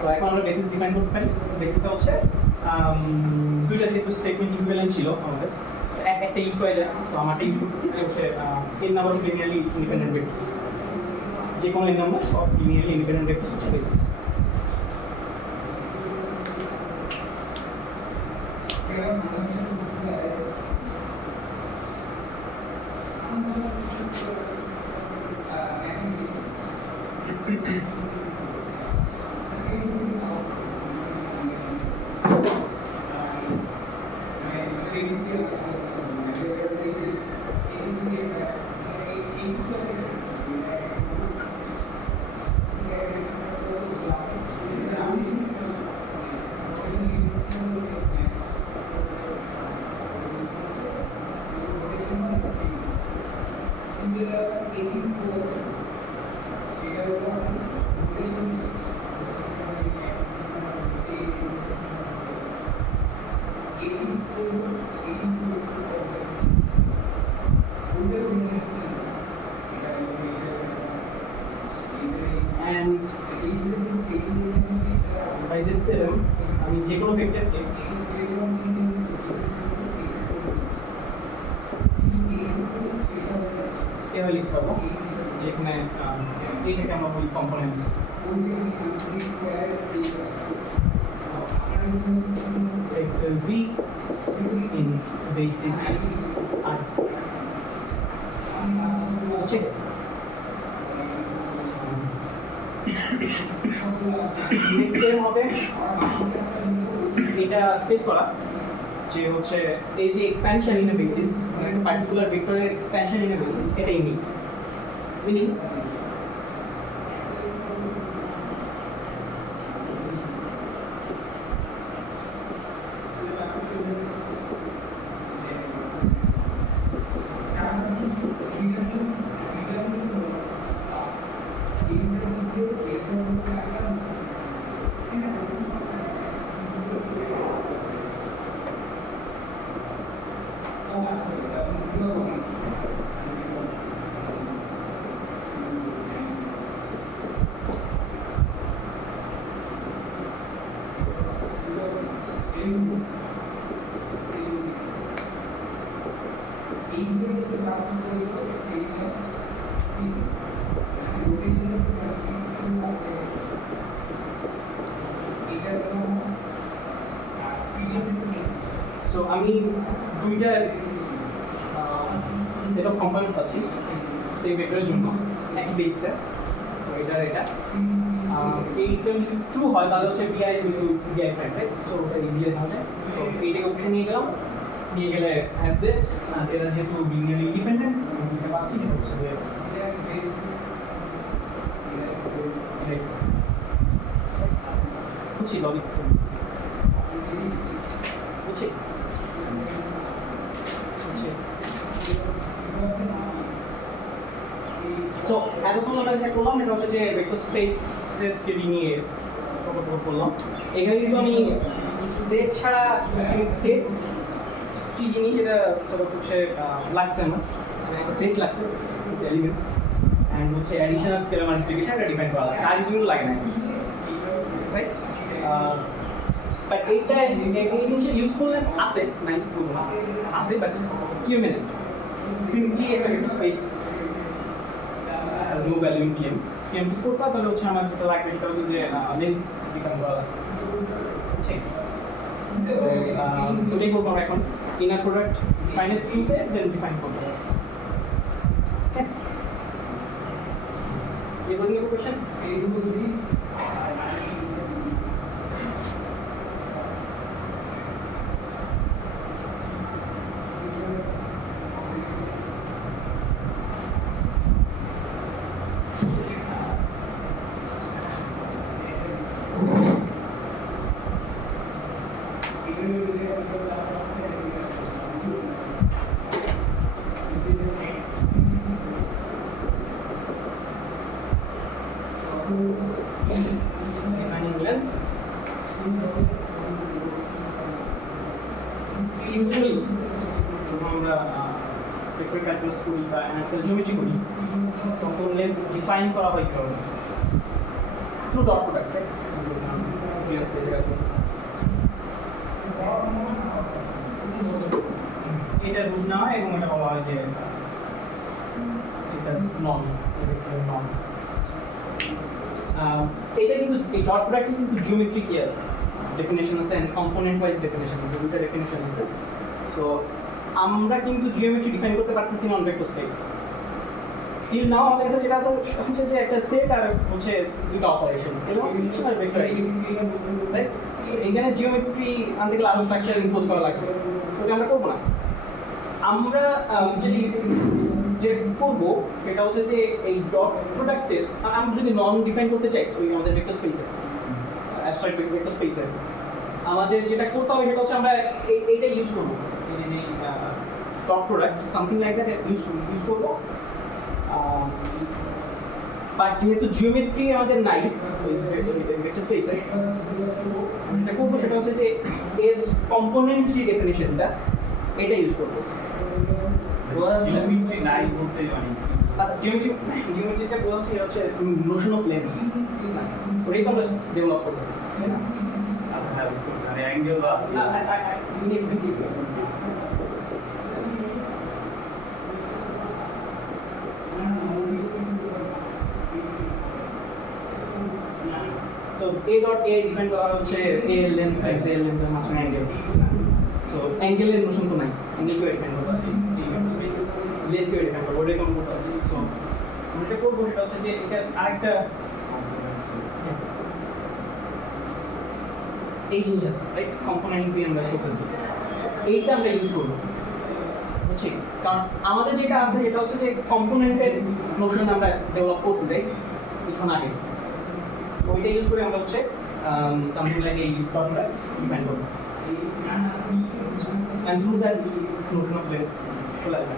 তো এখন আমরা বেসিস ডিফাইন করতে পারি। বেসিসটা হচ্ছে দুইটা যেহেতু স্টেটমেন্ট ইকুইভ্যালেন্ট ছিল আমাদের একটা ইউজ করা যায় তো আমারটা ইউজ করতেছি যে হচ্ছে n number of linearly independent vectors যে কোনো n number of linearly independent vectors হচ্ছে basis. And by this theorem আমি যে কোনো ভেক্টরকে এভাবে লিখতে পারবো যেখানে এইটাকে আমরা বলি components vector v in basis I হচ্ছে নেক্সট টাইম হবে এটা স্টেট করা যে হচ্ছে এই যে এক্সপ্যানশন ইন এ বেসিস মানে একটা পার্টিকুলার ভেক্টরের এক্সপ্যানশন ইন এ বেসিস এটা ইউনিক মিনিং সো আমি দুইটা সেট অফ কম্পোনেন্টস পাচ্ছি সেই ভেক্টরের জন্য একই বেসিসে তো এটা এইটা যদি ট্রু হয় তাহলে হচ্ছে bi is equal to bi prime, right? So ওটা ইজিলি হয়ে যায়। সো এইটাকে উপরে নিয়ে গেলাম, নিয়ে গেলে অ্যাট দিস এটা যেহেতু লিনিয়ারলি ইন্ডিপেন্ডেন্ট আমি দুইটা পাচ্ছি, এটা হচ্ছে যে বুঝছি লজিক বুঝছি তো এতক্ষণ আমরা যেটা করলাম এটা হচ্ছে যে ভেক্টর স্পেসের কে নিয়ে করলাম। এখানে কিন্তু আমি সেট ছাড়া সেট কি জিনিস এটা হচ্ছে লাগছে আমার, মানে একটা সেট লাগছে এলিমেন্টস অ্যান্ড হচ্ছে অ্যাডিশনাল স্কেলার মাল্টিপ্লিকেশন এটা ডিফাইন করা লাগছে, আর কিছুগুলো লাগে না, রাইট? বাট এইটা এই জিনিসের ইউজফুলনেস আছে নাই বলবো না, আছে, বাট কি মেনে সিম্পলি একটা vector space has no value in KM যদি করতে হয় তাহলে হচ্ছে আমার যেটা লাগবে সেটা হচ্ছে যে লেন্থ ডিফাইন করা লাগবে, ঠিক? তো এটাই করবো আমরা এখন, ইনার প্রোডাক্ট ফাইনের থ্রুতে দেন ডিফাইন করবো। হ্যাঁ, এরপর নিয়ে কোয়েশ্চেন এইটুকু যদি defining length. Usually যখন আমরা ভেক্টর ক্যালকুলাস করি বা অ্যানালিটিক্যাল জিওমেট্রি করি তখন লেন্থ ডিফাইন করা হয় কিভাবে? Through dot product, right? Clear স্পেসে কাজ করতেছে, এটা রুট নেওয়া এবং এটা বলা হয় যে এটা নন, নন। এটা কিন্তু এই ডট প্রোডাক্টে কিন্তু জিওমেট্রি কি আছে, ডেফিনেশন আছে এন্ড কম্পোনেন্ট ওয়াইজ ডেফিনেশন আছে, দুটো ডেফিনেশন আছে। সো আমরা কিন্তু জিওমেট্রি ডিফাইন করতে পারতেছি নন ভেক্টর স্পেস টিল নাও। আমাদের কাছে যেটা আছে হচ্ছে যে একটা সেট আর হচ্ছে দুটো অপারেশনস এবং আর ভেক্টরাইজেশন, রাইট? এখানে জিওমেট্রি আনতে গেলে আরো স্ট্রাকচার ইম্পোজ করা লাগবে, ওটা আমরা করবো না। আমরা যে করবো সেটা হচ্ছে যে এই ডট প্রোডাক্টের আমরা যদি নন ডিফাইন করতে চাই ওই আমাদের ভেক্টর স্পেসে, অ্যাবস্ট্রাক্ট ভেক্টর স্পেসে আমাদের যেটা করতে হবে সেটা হচ্ছে আমরা এইটা ইউজ করবো, এই যে dot product something like that use করবো। বাট যেহেতু জিওমেট্রি আমাদের নাই ওই ভেক্টর স্পেসে, যেটা করবো সেটা হচ্ছে যে এর কম্পোনেন্ট যে ডেফিনেশনটা এটা ইউজ করবো। জিওমেট্রি নাই বলতে জানি, জিওমেট্রিটা বলছি হচ্ছে নোশন অফ লেন্থ, ওটাই তো আমরা ডেভেলপ করতেছি, তাই না? আচ্ছা হ্যাঁ বুঝতে পারছি, মানে অ্যাঙ্গেল বা তো a ডট a ডিফাইন করা হচ্ছে a লেন্থ টাইমস a লেন্থের মাঝখানে অ্যাঙ্গেল, তো অ্যাঙ্গেলের নোশন তো নাই, অ্যাঙ্গেল কে ডিফাইন করবো এই স্পেসে, লেন্থ কে ডিফাইন করবো, ওটাই কমন করতে পারছি। তো আমরা যেটা করবো সেটা হচ্ছে যে এটা আরেকটা এই জিনিস আছে, রাইট? কম্পোনেন্ট দিয়ে আমরা করতেছি, এইটা আমরা ইউজ করবো, বুঝছি? কারণ আমাদের যেটা আছে সেটা হচ্ছে যে কম্পোনেন্টের নোশন আমরা ডেভেলপ করছি, রাইট? কিছুক্ষণ আগে ওইটা ইউজ করে আমরা হচ্ছে সামথিং লাইক এই ডটটা ডিফাইন করবো, and through that notion of length চলে আসবে,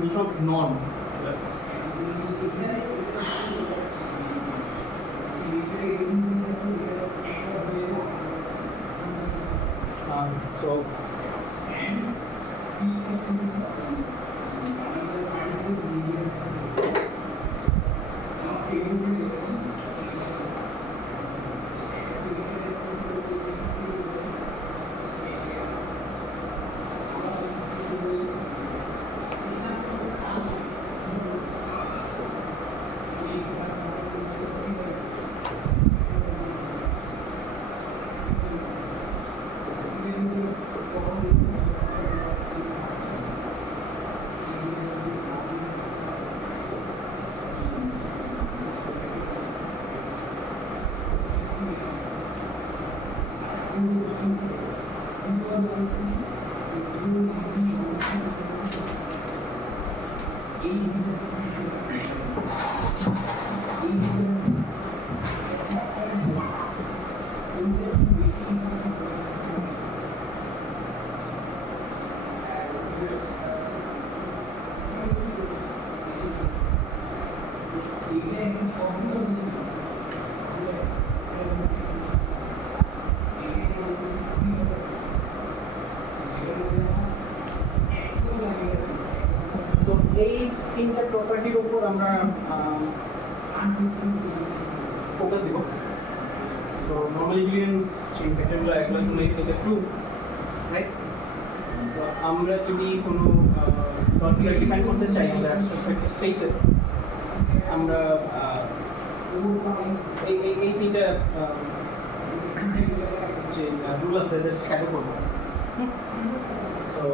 notion of norm চলে আসবে। So তো এই তিনটা প্রপার্টির উপর আমরা ফোকাস দিব। তো নর্মালি গিভেন সেই ভেক্টরগুলো এগুলোর জন্য এটা ট্রু, রাইট? তো আমরা যদি কোনো ডটগুলো ডিফাইন করতে চাই আমরা স্পেসে, আমরা এই তিনটা যে রুল আছে এদের শ্যাডো করবো। সো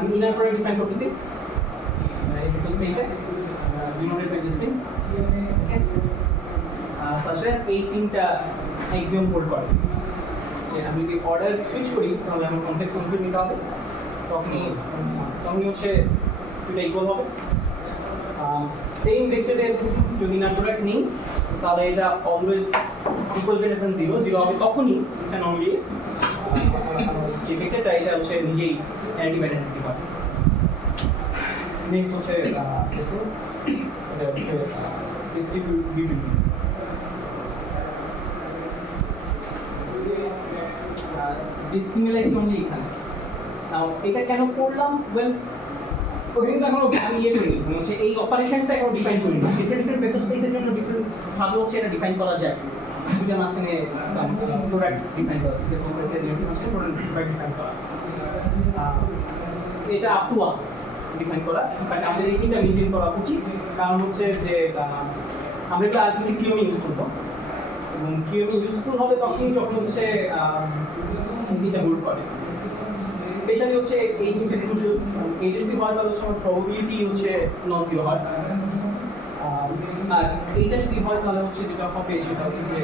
আমি ইনার প্রোডাক্ট ডিফাইন করতেছি এই দুটো স্পেসে ডিনোমিনেটর ডিসপ্লে সাথে এই তিনটা এক্সিওম হোল্ড করে যে আমি যদি অর্ডার সুইচ করি তাহলে আমার কমপ্লেক্স কনফিগ নিতে হবে, তখনই হচ্ছে এটা ইকুয়াল হবে। সেম ভেক্টরের যদি ইনার প্রোডাক্ট নিই তাহলে এটা অলওয়েজ ইকুয়াল গ্রেটার দ্যান 0 0 হবে তখনই এটা নর্মালি যে ভেক্টরটা এটা হচ্ছে নিজেই অ্যাডিটিভ আইডেন্টিটি হয়। নেক্সট হচ্ছে এটা হচ্ছে ডিস্ট্রিবিউটিভ। ডিসিমিলারিটি অনলি এখানে। নাও এটা কেন করলাম? ওয়েল ওখানে কিন্তু এখনো আমি ইয়ে করিনি, মানে হচ্ছে এই অপারেশনটা এখনো ডিফাইন করিনি। ডিফারেন্ট ডিফারেন্ট ভেক্টর স্পেসের জন্য ডিফারেন্ট ভাবে হচ্ছে এটা ডিফাইন করা যায়। দুইটা মাঝখানে প্রোডাক্ট ডিফাইন করা, প্রোডাক্ট ডিফাইন করা, এটা আপ টু আস ডিফাইন করা। বাট আমাদের এই তিনটা মেনটেন করা উচিত, কারণ হচ্ছে যে আমরা একটা আলটিমেটলি কিউএম ইউজ করবো এবং কিউএম ইউজফুল হবে তখনই যখন হচ্ছে তিনটা হোল্ড করে। স্পেশালি হচ্ছে এই জিনিসটা ক্রুশাল, এইটা যদি হয় তাহলে হচ্ছে আমার প্রবাবিলিটি হচ্ছে নন জিরো হয়। আর এইটা যদি হয় তাহলে হচ্ছে যেটা হবে সেটা হচ্ছে যে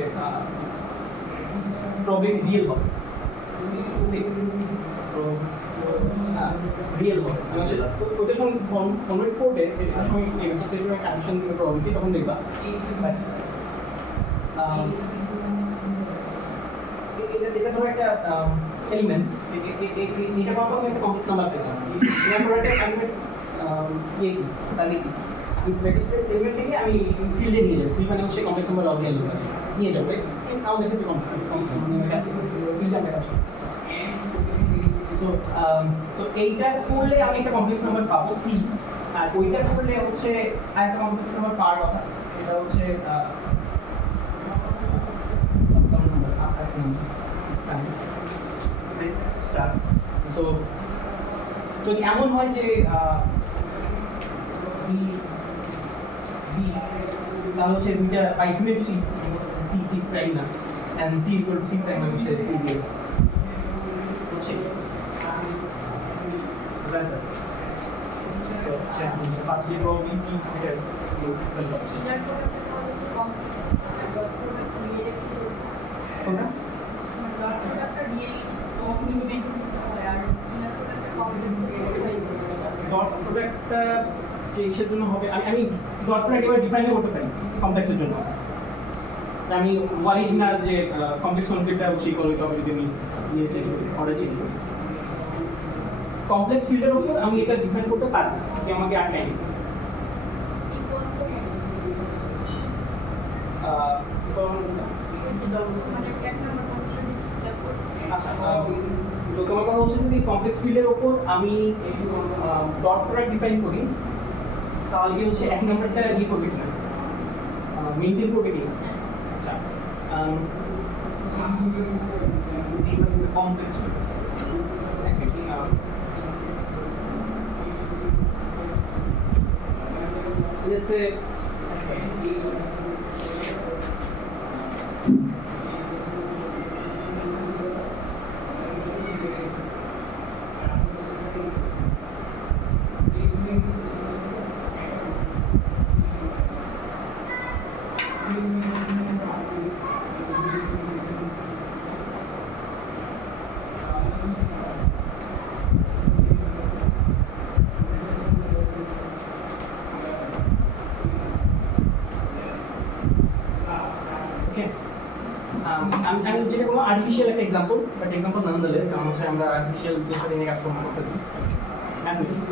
প্রবলেম রিয়েল হবে, রিয়েল হবে। মানে হচ্ছে ওইটার সঙ্গে কনভার্ট করবে, এটার সঙ্গে এটার সঙ্গে কানেকশন দিবে প্রবাবিলিটি, তখন দেখবা এটা ধরো একটা এলিমেন্ট, এটা কত একটা কমপ্লেক্স নাম্বার পেয়েছে, এটা ধরো একটা এলিমেন্ট ইয়ে কি তাহলে কি ভেক্টর স্পেস এলিমেন্ট থেকে আমি ফিল্ডে নিয়ে যাবো, ফিল্ড মানে হচ্ছে কমপ্লেক্স নাম্বার অফ রিয়েল নিয়ে যাবে। আমাদের ক্ষেত্রে কমপ্লেক্স নাম্বার ফিল্ডে দেখাচ্ছি তো তো এইটা করলে আমি একটা কমপ্লেক্স নাম্বার পাবো সি, আর ওইটা করলে হচ্ছে আরেকটা কমপ্লেক্স নাম্বার পাওয়ার কথা, এটা হচ্ছে তো যদি এমন হয় যে তাহলে হচ্ছে দুইটা isolate C C C prime না and c is equal to c prime আমি সেটা c দিয়ে হচ্ছে তো হচ্ছে আমি পাচ্ছি প্রবাবিলিটি এটা বের করছি ইনার প্রোডাক্টের পর হচ্ছে কমপ্লেক্স ডট প্রোডাক্ট রিয়েল কোনটা ডট প্রোডাক্টটা রিয়েল সম মিনিমাম হয় আর ইনার প্রোডাক্টের কমপ্লেক্স রিয়েল হয় ডট প্রোডাক্টটা যে কিসের জন্য হবে আমি ডট প্রোডাক্ট এবার ডিফাইন করতে পারি কমপ্লেক্সের জন্য আমি ওয়ারিনার যে কমপ্লেক্স কনফ্লিক্টটা সেই করতে হবে যদি আমি ইয়ে চেঞ্জ করি অর্ডার চেঞ্জ করি কমপ্লেক্স ফিল্ডের উপর আমি এটা ডিফাইন করতে পারি যে আমাকে আর টাইম মানে এক নম্বর কন্ডিশন আচ্ছা তো তোমার কথা হচ্ছে যদি কমপ্লেক্স ফিল্ডের উপর আমি ডট প্রোডাক্ট ডিফাইন করি তাহলে কি হচ্ছে এক নম্বরটা ইয়ে করবে কিনা মেনটেন করবে কিনা আচ্ছা কমপ্লেক্স let's say okay আমি যেটা কোনো আর্টিফিশিয়াল একটা এক্সাম্পল বাট এক্সাম্পল নানদালেস কারণ হচ্ছে আমরা আর্টিফিশিয়াল যেটা নিয়ে কাজ করতেছি ম্যাথমেটিক্স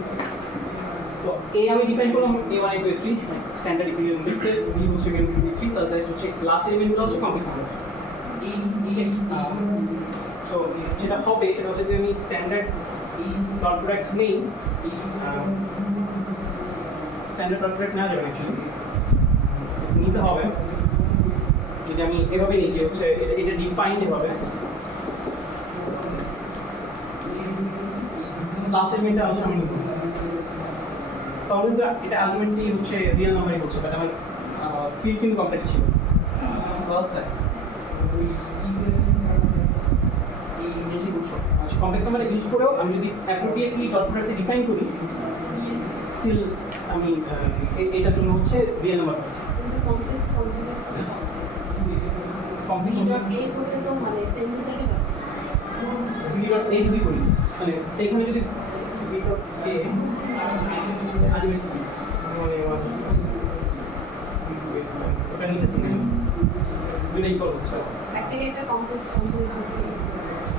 তো এ আমি ডিফাইন করলাম a1 a2 a3 standard equal limited b হচ্ছে b3 সাথে হচ্ছে লাস্ট এলিমেন্টগুলো হচ্ছে কমপ্লেক্স নাম্বার সো যেটা হবে সেটা হচ্ছে যে আমি স্ট্যান্ডার্ড ডট প্রোডাক্ট নেই স্ট্যান্ডার্ড ডট প্রোডাক্ট না যাবে অ্যাকচুয়ালি নিতে হবে যদি আমি এভাবে নিচে হচ্ছে এটা ডিফাইন্ড হবে লাস্ট এলিমেন্টটা হচ্ছে আমি নিব তাহলে তো এটা আলটিমেটলি হচ্ছে রিয়েল নাম্বারই হচ্ছে বাট আমার ফিল্ড কিন্তু কমপ্লেক্স ছিল আচ্ছা বেশি বুঝছো আচ্ছা কমপ্লেক্স নাম্বার ইউজ করেও আমি যদি অ্যাপ্রোপ্রিয়েটলি ডট প্রোডাক্টে ডিফাইন করি স্টিল আমি এটার জন্য হচ্ছে রিয়েল নাম্বার পাচ্ছি কমপ্লেক্স কমপ্লেক্স নাম্বার এই করে তো মানে সেম রেজাল্টই পাচ্ছি b ডট a যদি করি মানে এখানে যদি b ডট a আলটিমেটলি মানে ওটা নিতেছি না দুইটা ইকুয়াল হচ্ছে একটা এটা কমপ্লেক্স কনজুগেট হচ্ছে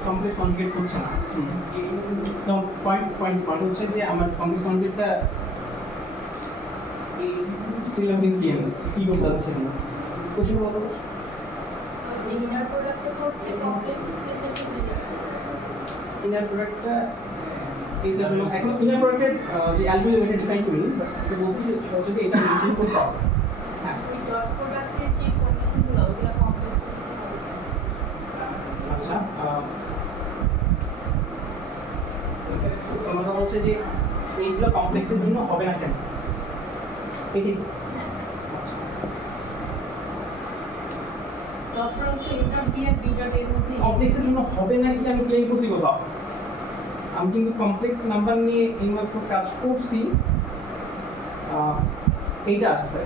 কমপ্লেক্স কনজুগেট করছে না তো পয়েন্ট হচ্ছে যে আমার কমপ্লেক্স কনজুগেটটা স্টিল আমি কি করতে যাচ্ছে না কোশ্চেন বলো যে ইনার প্রোডাক্টটা তো হচ্ছে কমপ্লেক্স স্পেসিফিক হয়ে যাচ্ছে ইনার প্রোডাক্টটা এইটার জন্য এখন ইনার প্রোডাক্টের যে অ্যালগরিদম এটা ডিফাইন করিনি বাট এটা বলছি যে সেটা হচ্ছে যে এটা মেনটেন করতে হবে হ্যাঁ ওই ডট প্রোডাক্টের যে কন্ডিশনগুলো ওগুলো কমপ্লেক্স আচ্ছা কথা হচ্ছে যে এইগুলো কমপ্লেক্সের জন্য হবে না কেন এটি আচ্ছা dot product A dot B আর বি ডট এর মধ্যে কমপ্লেক্সের জন্য হবে না কি আমি ক্লেম করছি কোথাও আমি কিন্তু কমপ্লেক্স নাম্বার নিয়ে এইমাত্র কাজ করছি এইটা আসছে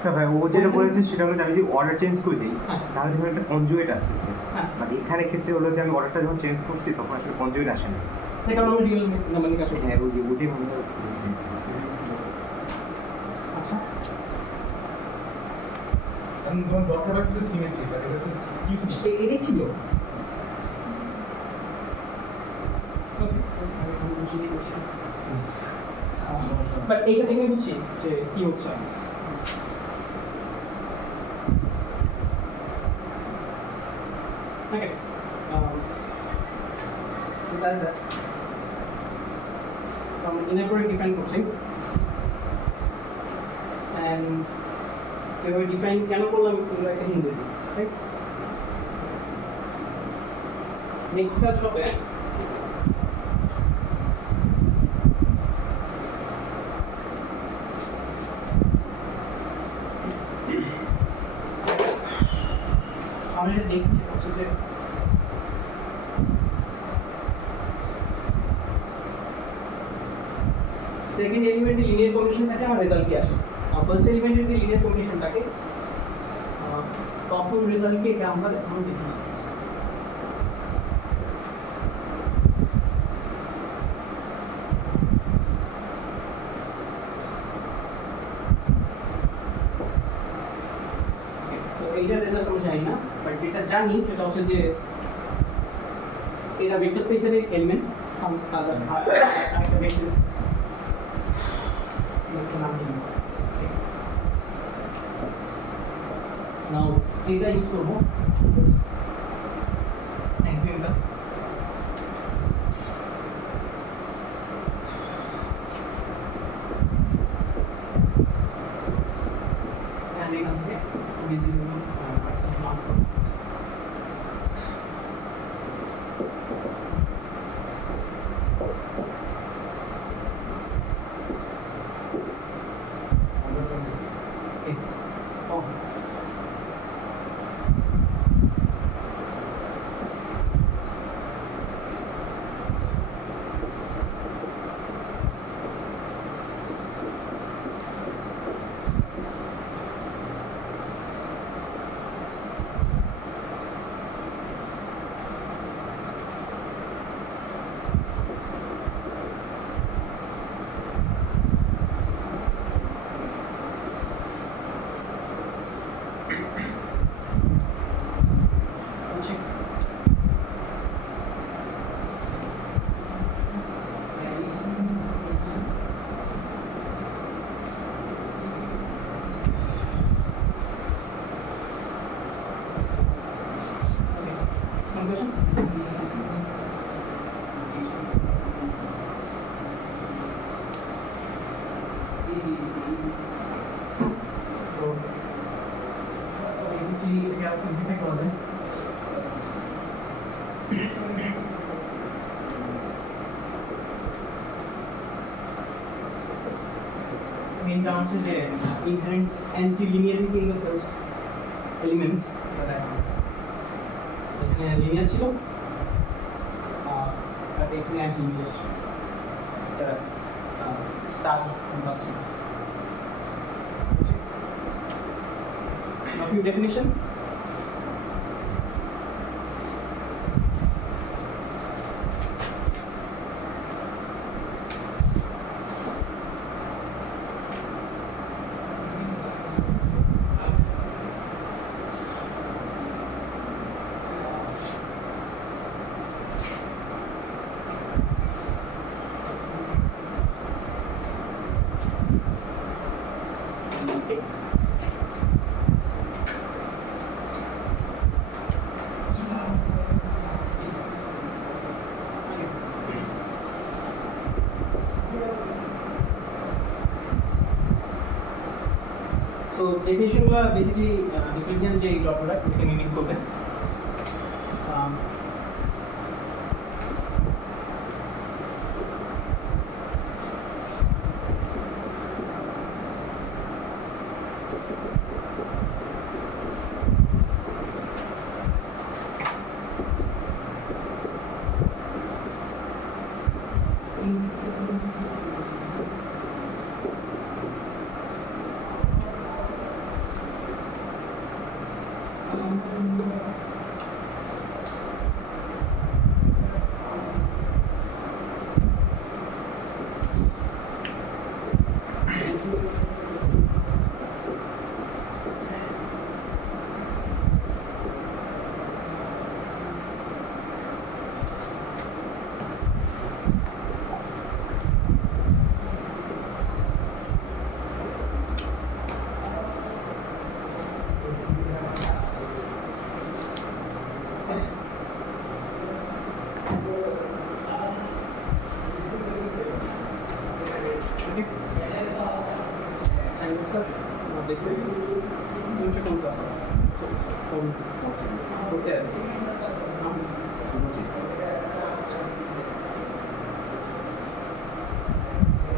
হ্যাঁ ভাই ও যেটা বলেছে সেটা হলো যে আমি যদি অর্ডার চেঞ্জ করে দিই হ্যাঁ। তাহলে ধরুন একটা কনজুগেট আসতেছে হ্যাঁ বাট এখানে ক্ষেত্রে হলো যে আমি অর্ডারটা যখন চেঞ্জ করছি তখন আসলে কনজুগেট আসে না সেই কারণে আমি রিয়েল নাম্বার নিয়ে কাজ করছি হ্যাঁ ওই যে ওটাই মনে হয় আচ্ছা কারণ তোমার ডট প্রোডাক্ট হচ্ছে সিমেট্রিক বাট এটা হচ্ছে স্কিউ এটাই ছিল বাট এইটা থেকে বুঝছি যে কি হচ্ছে ওকে it does that. আমরা ইনএপ্রোপ্রিয়েট ডিফাইন করছি অ্যান্ড এভাবে ডিফাইন কেন করলাম এগুলো একটা হিন্ট দিয়েছি রাইট। নেক্সট কাজ হবে আমরা যেটা দেখছি হচ্ছে যে সেকেন্ড এলিমেন্টে লিনিয়ার কম্বিনেশন থাকে আমার রেজাল্ট কি আসে, আর ফার্স্ট এলিমেন্টে যদি লিনিয়ার কম্বিনেশন থাকে তখন রেজাল্ট কি এটা আমরা এখনো দেখি না। তো এইটার রেজাল্ট আমি জানি না, বাট যেটা জানি সেটা হচ্ছে যে এটা ভেক্টর স্পেসের এলিমেন্ট সাম আদার একটা vector let's not do it. Now theta use করব অ্যাক্সিলটা and এখান থেকে ভিজিবল পার্টিশন করব। Oh. মেইনটা হচ্ছে যে inherent anti linearity in the first element, এখানে লিনিয়ার ছিল বাট এখানে অ্যান্টি লিনিয়ার স্টার পাচ্ছি। A few definition. So definition গুলো বেসিক্যালি ডিফারেন্ট যে ডট প্রোডাক্ট এটাকে মিমিক করবে। স্যার দেখছেন তুমি কোন ক্লাস কোন করতে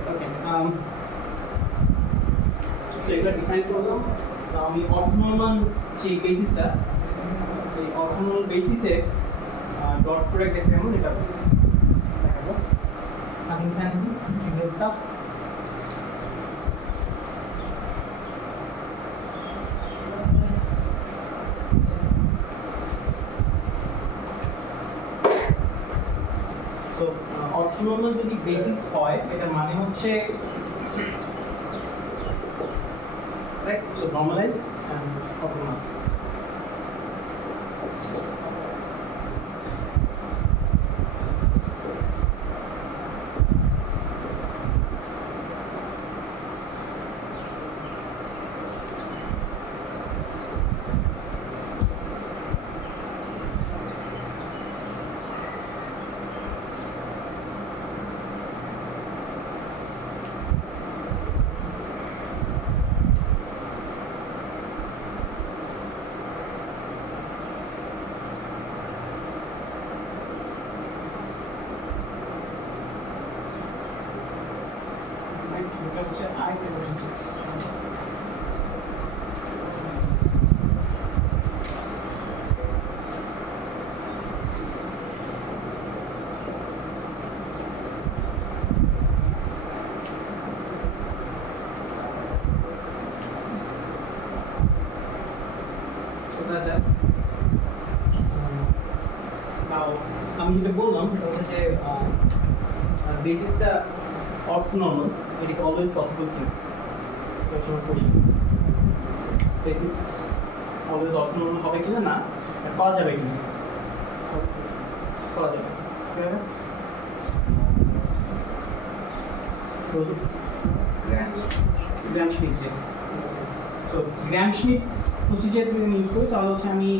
ওকে তো এটা ডিফাইন করলাম আমি অর্থনর্মাল যে বেসিসটা এই অর্থনর্মাল বেসিসে ডট প্রোডাক্ট দেখতে কেমন এটা দেখাবো Nothing fancy, trivial stuff. তো অর্থনর্মাল যদি বেসিস হয় এটা মানে হচ্ছে রাইট সো নর্মালাইজড এন্ড অর্থনর্মাল এটা হচ্ছে আরেকটা কোশ্চেন আমি যেটা বললাম সেটা হচ্ছে যে বেসিসটা অর্থনর্মাল এটাকে always possible thing basis always orthonormal হবে কিনা না করা যাবে কিনা করা যাবে গ্রাম স্মিথ তো গ্রাম স্মিথ প্রসিজার যদি আমি ইউজ করি তাহলে হচ্ছে আমি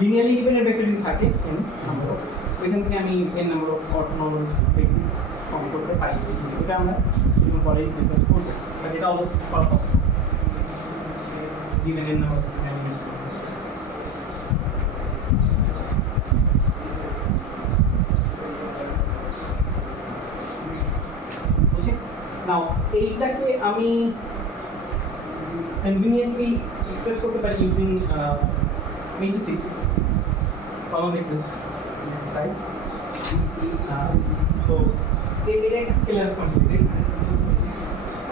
লিনিয়ারলি ইন্ডিপেন্ডেন্ট ভেক্টর যদি থাকে n নাম্বার অফ ওইখান থেকে আমি n number of orthonormal basis form করতে পারি এটা আমরা কিছুক্ষণ পরে ডিসকাস করবো বাট এটা অলওয়েজ করা possible given n number of elements. বুঝছি নাও এইটাকে আমি কনভিনিয়েন্টলি এক্সপ্রেস করতে পারি using matrices column vectors size so এটা একটা স্কেলার কোয়ান্টিটি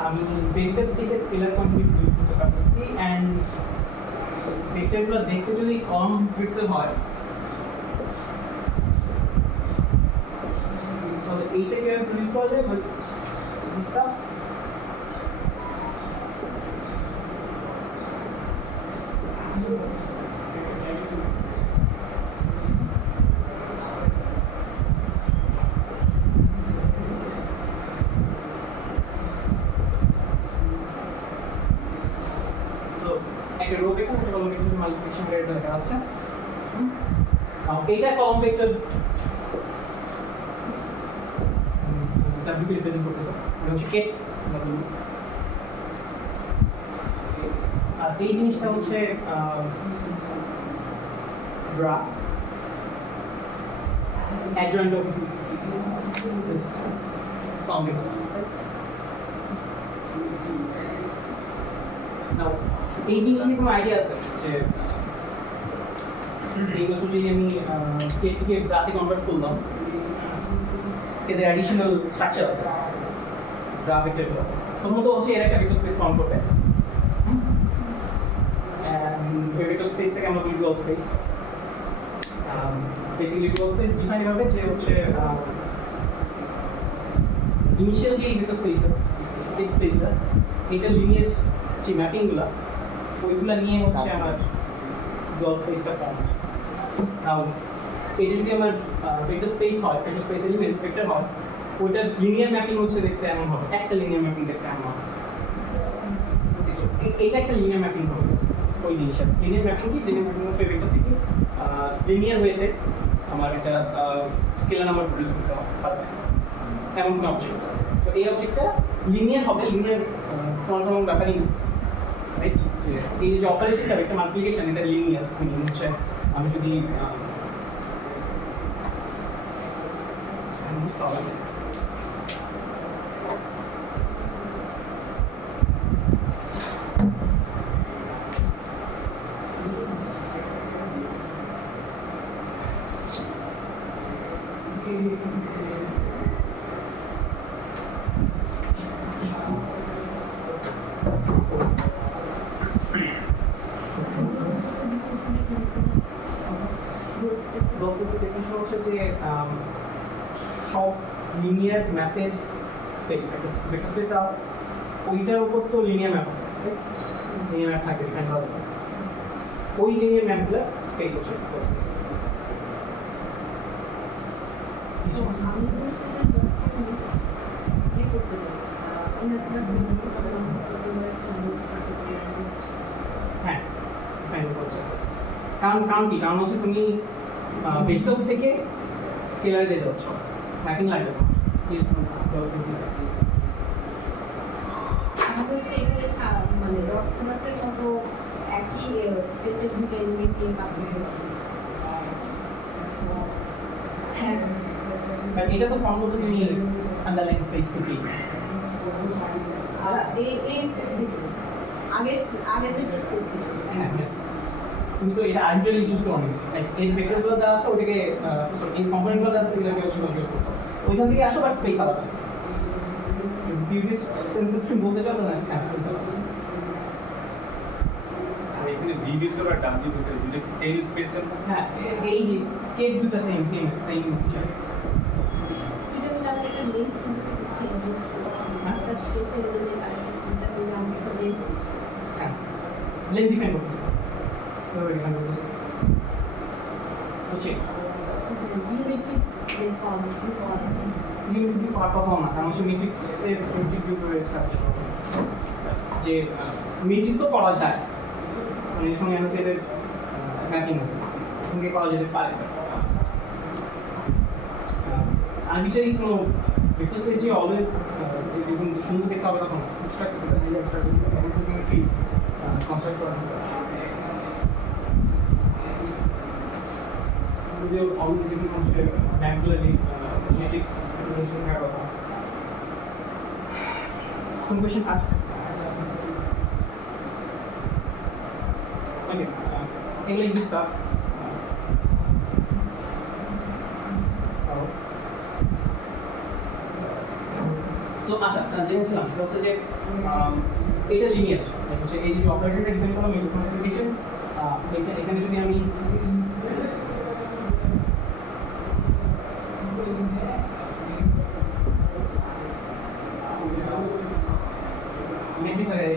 আমি ভেক্টর থেকে স্কেলার কোয়ান্টিটি ইউজ করতে পারতেছি এন্ড ভেক্টরগুলো দেখতে যদি কম ভেক্টর হয় তাহলে এইটাকে প্রডিউস করা যায় বাট this stuff একটা রো ভেক্টর একটা কলাম ভেক্টর মাল্টিপ্লিকেশন রেট লেখা আছে এইটা কলাম ভেক্টর W কে রিপ্রেজেন্ট করতেছে এটা হচ্ছে কে আর এই জিনিসটা হচ্ছে ড্রা adjoint of this column vector now এই জিনিস নিয়ে কোনো আইডিয়া আছে যে এই বছর যদি আমি কে থেকে গ্রাফে কনভার্ট করলাম এদের অ্যাডিশনাল স্ট্রাকচার আছে গ্রাফ ভেক্টরগুলো প্রথমত হচ্ছে এর একটা ভেক্টর স্পেস ফর্ম করবে ওই ভেক্টর স্পেসটাকে আমরা বলি dual space basically dual space define হবে যে হচ্ছে ইনিশিয়াল যে ভেক্টর স্পেসটা টেক্সট স্পেসটা এটা লিনিয়ার যে ম্যাপিংগুলো ওইগুলো নিয়ে হচ্ছে আমার ডুয়াল স্পেসটা ফর্ম নাও এটা যদি আমার ভেক্টর স্পেস হয় ভেক্টর স্পেস এলিমেন্ট ভেক্টর হয় ওইটার লিনিয়ার ম্যাপিং হচ্ছে দেখতে এমন হবে একটা লিনিয়ার ম্যাপিং দেখতে এমন হবে এটা একটা লিনিয়ার ম্যাপিং হবে ওই জিনিসটা লিনিয়ার ম্যাপিং কি লিনিয়ার ম্যাপিং হচ্ছে ভেক্টর থেকে লিনিয়ার ওয়েতে আমার একটা স্কেলার নাম্বার প্রডিউস করতে হবে এমন কোনো অবজেক্ট তো এই অবজেক্টটা লিনিয়ার হবে লিনিয়ার সমান সমান ব্যাপারই না, রাইট? এই যে অপারেশনটা একটা মাল্টিপ্লিকেশন, এটা লিনিয়ার, মিনিং হচ্ছে আমি যদি বুঝতে হবে ডেফিনেশন হচ্ছে যে সব লিনিয়ার ম্যাপের স্পেস, একটা ভেক্টর স্পেস আছে, ওইটার উপর তো লিনিয়ার ম্যাপ আছে, লিনিয়ার ম্যাপ থাকে ডিফাইন করা যাবে, ওই লিনিয়ার ম্যাপগুলো স্পেস হচ্ছে আমি বলছি যে যখন কি করতে চাই আমি আপনার হ্যাঁ ডিফাইন করছে। কারণ কি? কারণ হচ্ছে তুমি ভেক্টর থেকে স্কেলারে যেতে হচ্ছ, ম্যাপিং লাগবে তোমার। আমার হচ্ছে এখানে মানে রক্তনাটের মতো একই স্পেসিফিক দুটো এলিমেন্ট নিয়ে কাজ করতে পারি। হ্যাঁ বাট এটা তো ফর্ম করতে তুমি আন্ডারলাইন স্পেস থেকে এই স্পেসিফিক আগে তো স্পেসিফিক হ্যাঁ হ্যাঁ তুমি তো এটা আর্বিট্রারি চুজ করো না, লাইক এই ভেক্টরগুলো দেওয়া আছে ওটাকে এই কম্পোনেন্টগুলো দেওয়া আছে ওটাকে হচ্ছে কন্ট্রোল করছো, ওইখান থেকে আসো বাট স্পেস আলাদা। পিউরিস্ট সেন্সে তুমি বলতে চাও না স্পেস আলাদা। আর এখানে ভি ভেক্টর আর ডাব্লিউ ভেক্টর দুটো কি সেম স্পেসের মধ্যে? হ্যাঁ এই যে কেট দুটো সেম এটা বলে আমি একটা মেইন সম্পর্কে দিচ্ছি একটা স্পেসের এলিমেন্ট আর একটা বলে আমি একটা মেইন দিচ্ছি। হ্যাঁ লেন ডিফাইন করতে তো ডিফাইন করতে হচ্ছে জিওমেট্রিক লেন পাওয়া যাচ্ছে ইউনিটি পাওয়ার কথা না, কারণ হচ্ছে ম্যাট্রিক্সের জটিল গ্রুপ রয়েছে যে ম্যাট্রিক্স তো করা যায়, মানে এর সঙ্গে অ্যাসোসিয়েটেড ম্যাপিং আছে, এখানে করা যেতে পারে। আর্বিট্রারি কোনো ভেক্টর স্পেস যে অলওয়েজ দেখুন সুন্দর দেখতে হবে তখন অ্যাবস্ট্রাক্ট করতে হয়, অ্যাবস্ট্রাক্ট কনস্ট্রাক্ট করা যদিও অলওয়েজ দেখুন হচ্ছে ব্যাঙ্কগুলো ম্যাট্রিক্স থাকার কথা। কোন কোয়েশ্চেন আছে? ওকে এগুলো ইজি স্টাফ। তো আচ্ছা জেনেছিলাম সেটা হচ্ছে যে এটা লিনিয়ার, হচ্ছে এই যে অপারেটরটা ডিফাইন করলাম ম্যাট্রিক্স মাল্টিপ্লিকেশন, এখানে যদি আমি ম্যাট্রিক্স আগে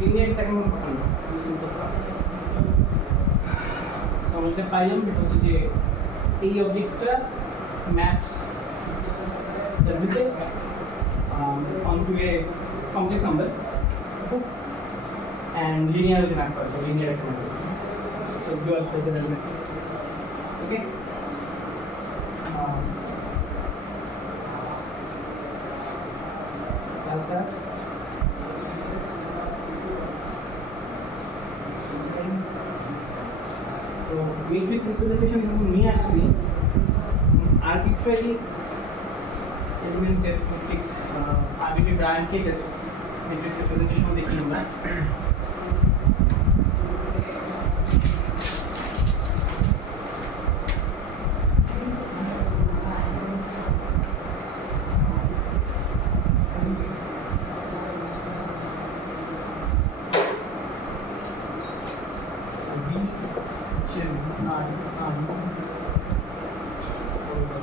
লিনিয়ারিটি কেমন সিম্পল স্টাফ। তো আমরা যেটা পাইলাম সেটা হচ্ছে যে এই অবজেক্টটা maps w onto a complex number and linearity map করে, so linear একটা map, so dual space element, okay. Does that? So matrix representation যখন নিয়ে আসছি arbitrary elemented matrix arbitrary bracket matrix representation দেখি আমরা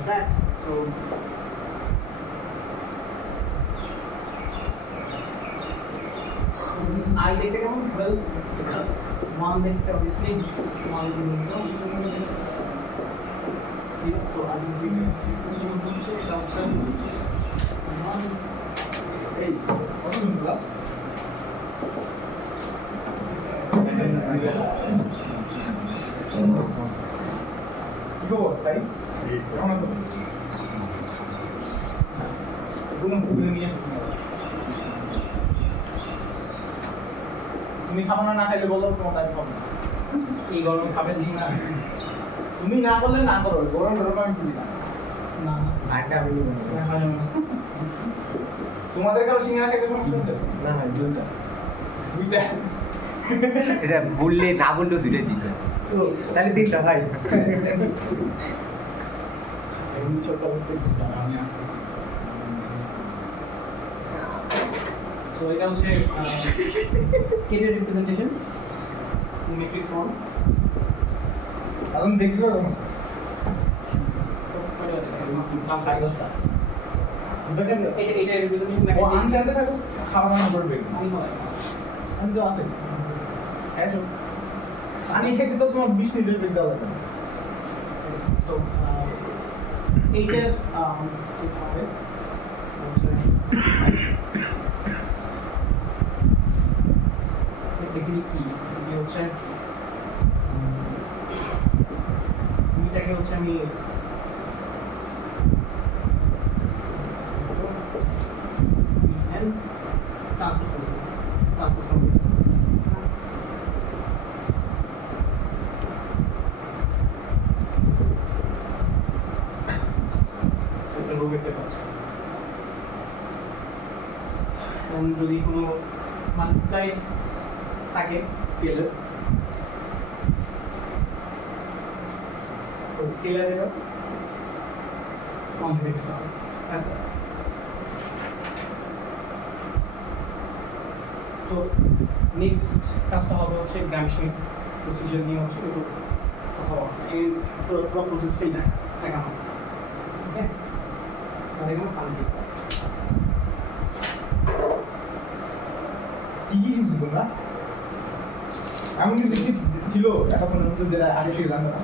that. So I দেখতে কেমন well one দেখতে obviously one so I এই কত সুন্দর কি খবর তাই কেমন আছো কোনো কুকুরে নিয়ে এসো তুমি খাবো না খাইলে বলো তোমার আমি খাবো না এই গরম খাবে না তুমি না বললে না করো গরম গরম আমি তুলি না না আরেকটা আমি তোমাদের কারো সিঙ্গারা খেতে সমস্যা হচ্ছে না ভাই দুইটা দুইটা এটা বললে না বললেও দুইটাই দিতে হয়। তাহলে তিনটা ভাই এই ছোট্ট করতে আমি আসছি তো এটা হচ্ছে কেটের রিপ্রেজেন্টেশন ম্যাট্রিক্স ফর্ম এখন দেখতে পাবো এটা রিপ্রেজেন্টেশন ও আমি জানতে থাকো খাওয়া দাওয়া করবে আমি হয় আমি তো আছে হ্যাঁ আমি খেতে তো তোমার 20 মিনিটের বেগ দেওয়া লাগবে তো এইটার ঠিক হবে বেসিক্যালি কি বেসিক্যালি হচ্ছে এটাকে হচ্ছে আমি ট্রান্সপোজ করছি ট্রান্সপোজ করছি একটা রোগের পাচ্ছে এবং যদি কোনো মাল্টিপ্লাইড থাকে স্কেলার তো স্কেলারেরও কমপ্লিকেশন আছে তো নেক্সট কাজটা হবে হচ্ছে গ্রামশন প্রসিজার নিয়ে হচ্ছে কিছু কথা বলা এই পুরো প্রসেসটাই দেখা হবে ওকে তাহলে এখানে কমপ্লিট কি কি শিখছি তোমরা এমন কিছু ছিল এতক্ষণ যেটা আগে থেকে জানতো না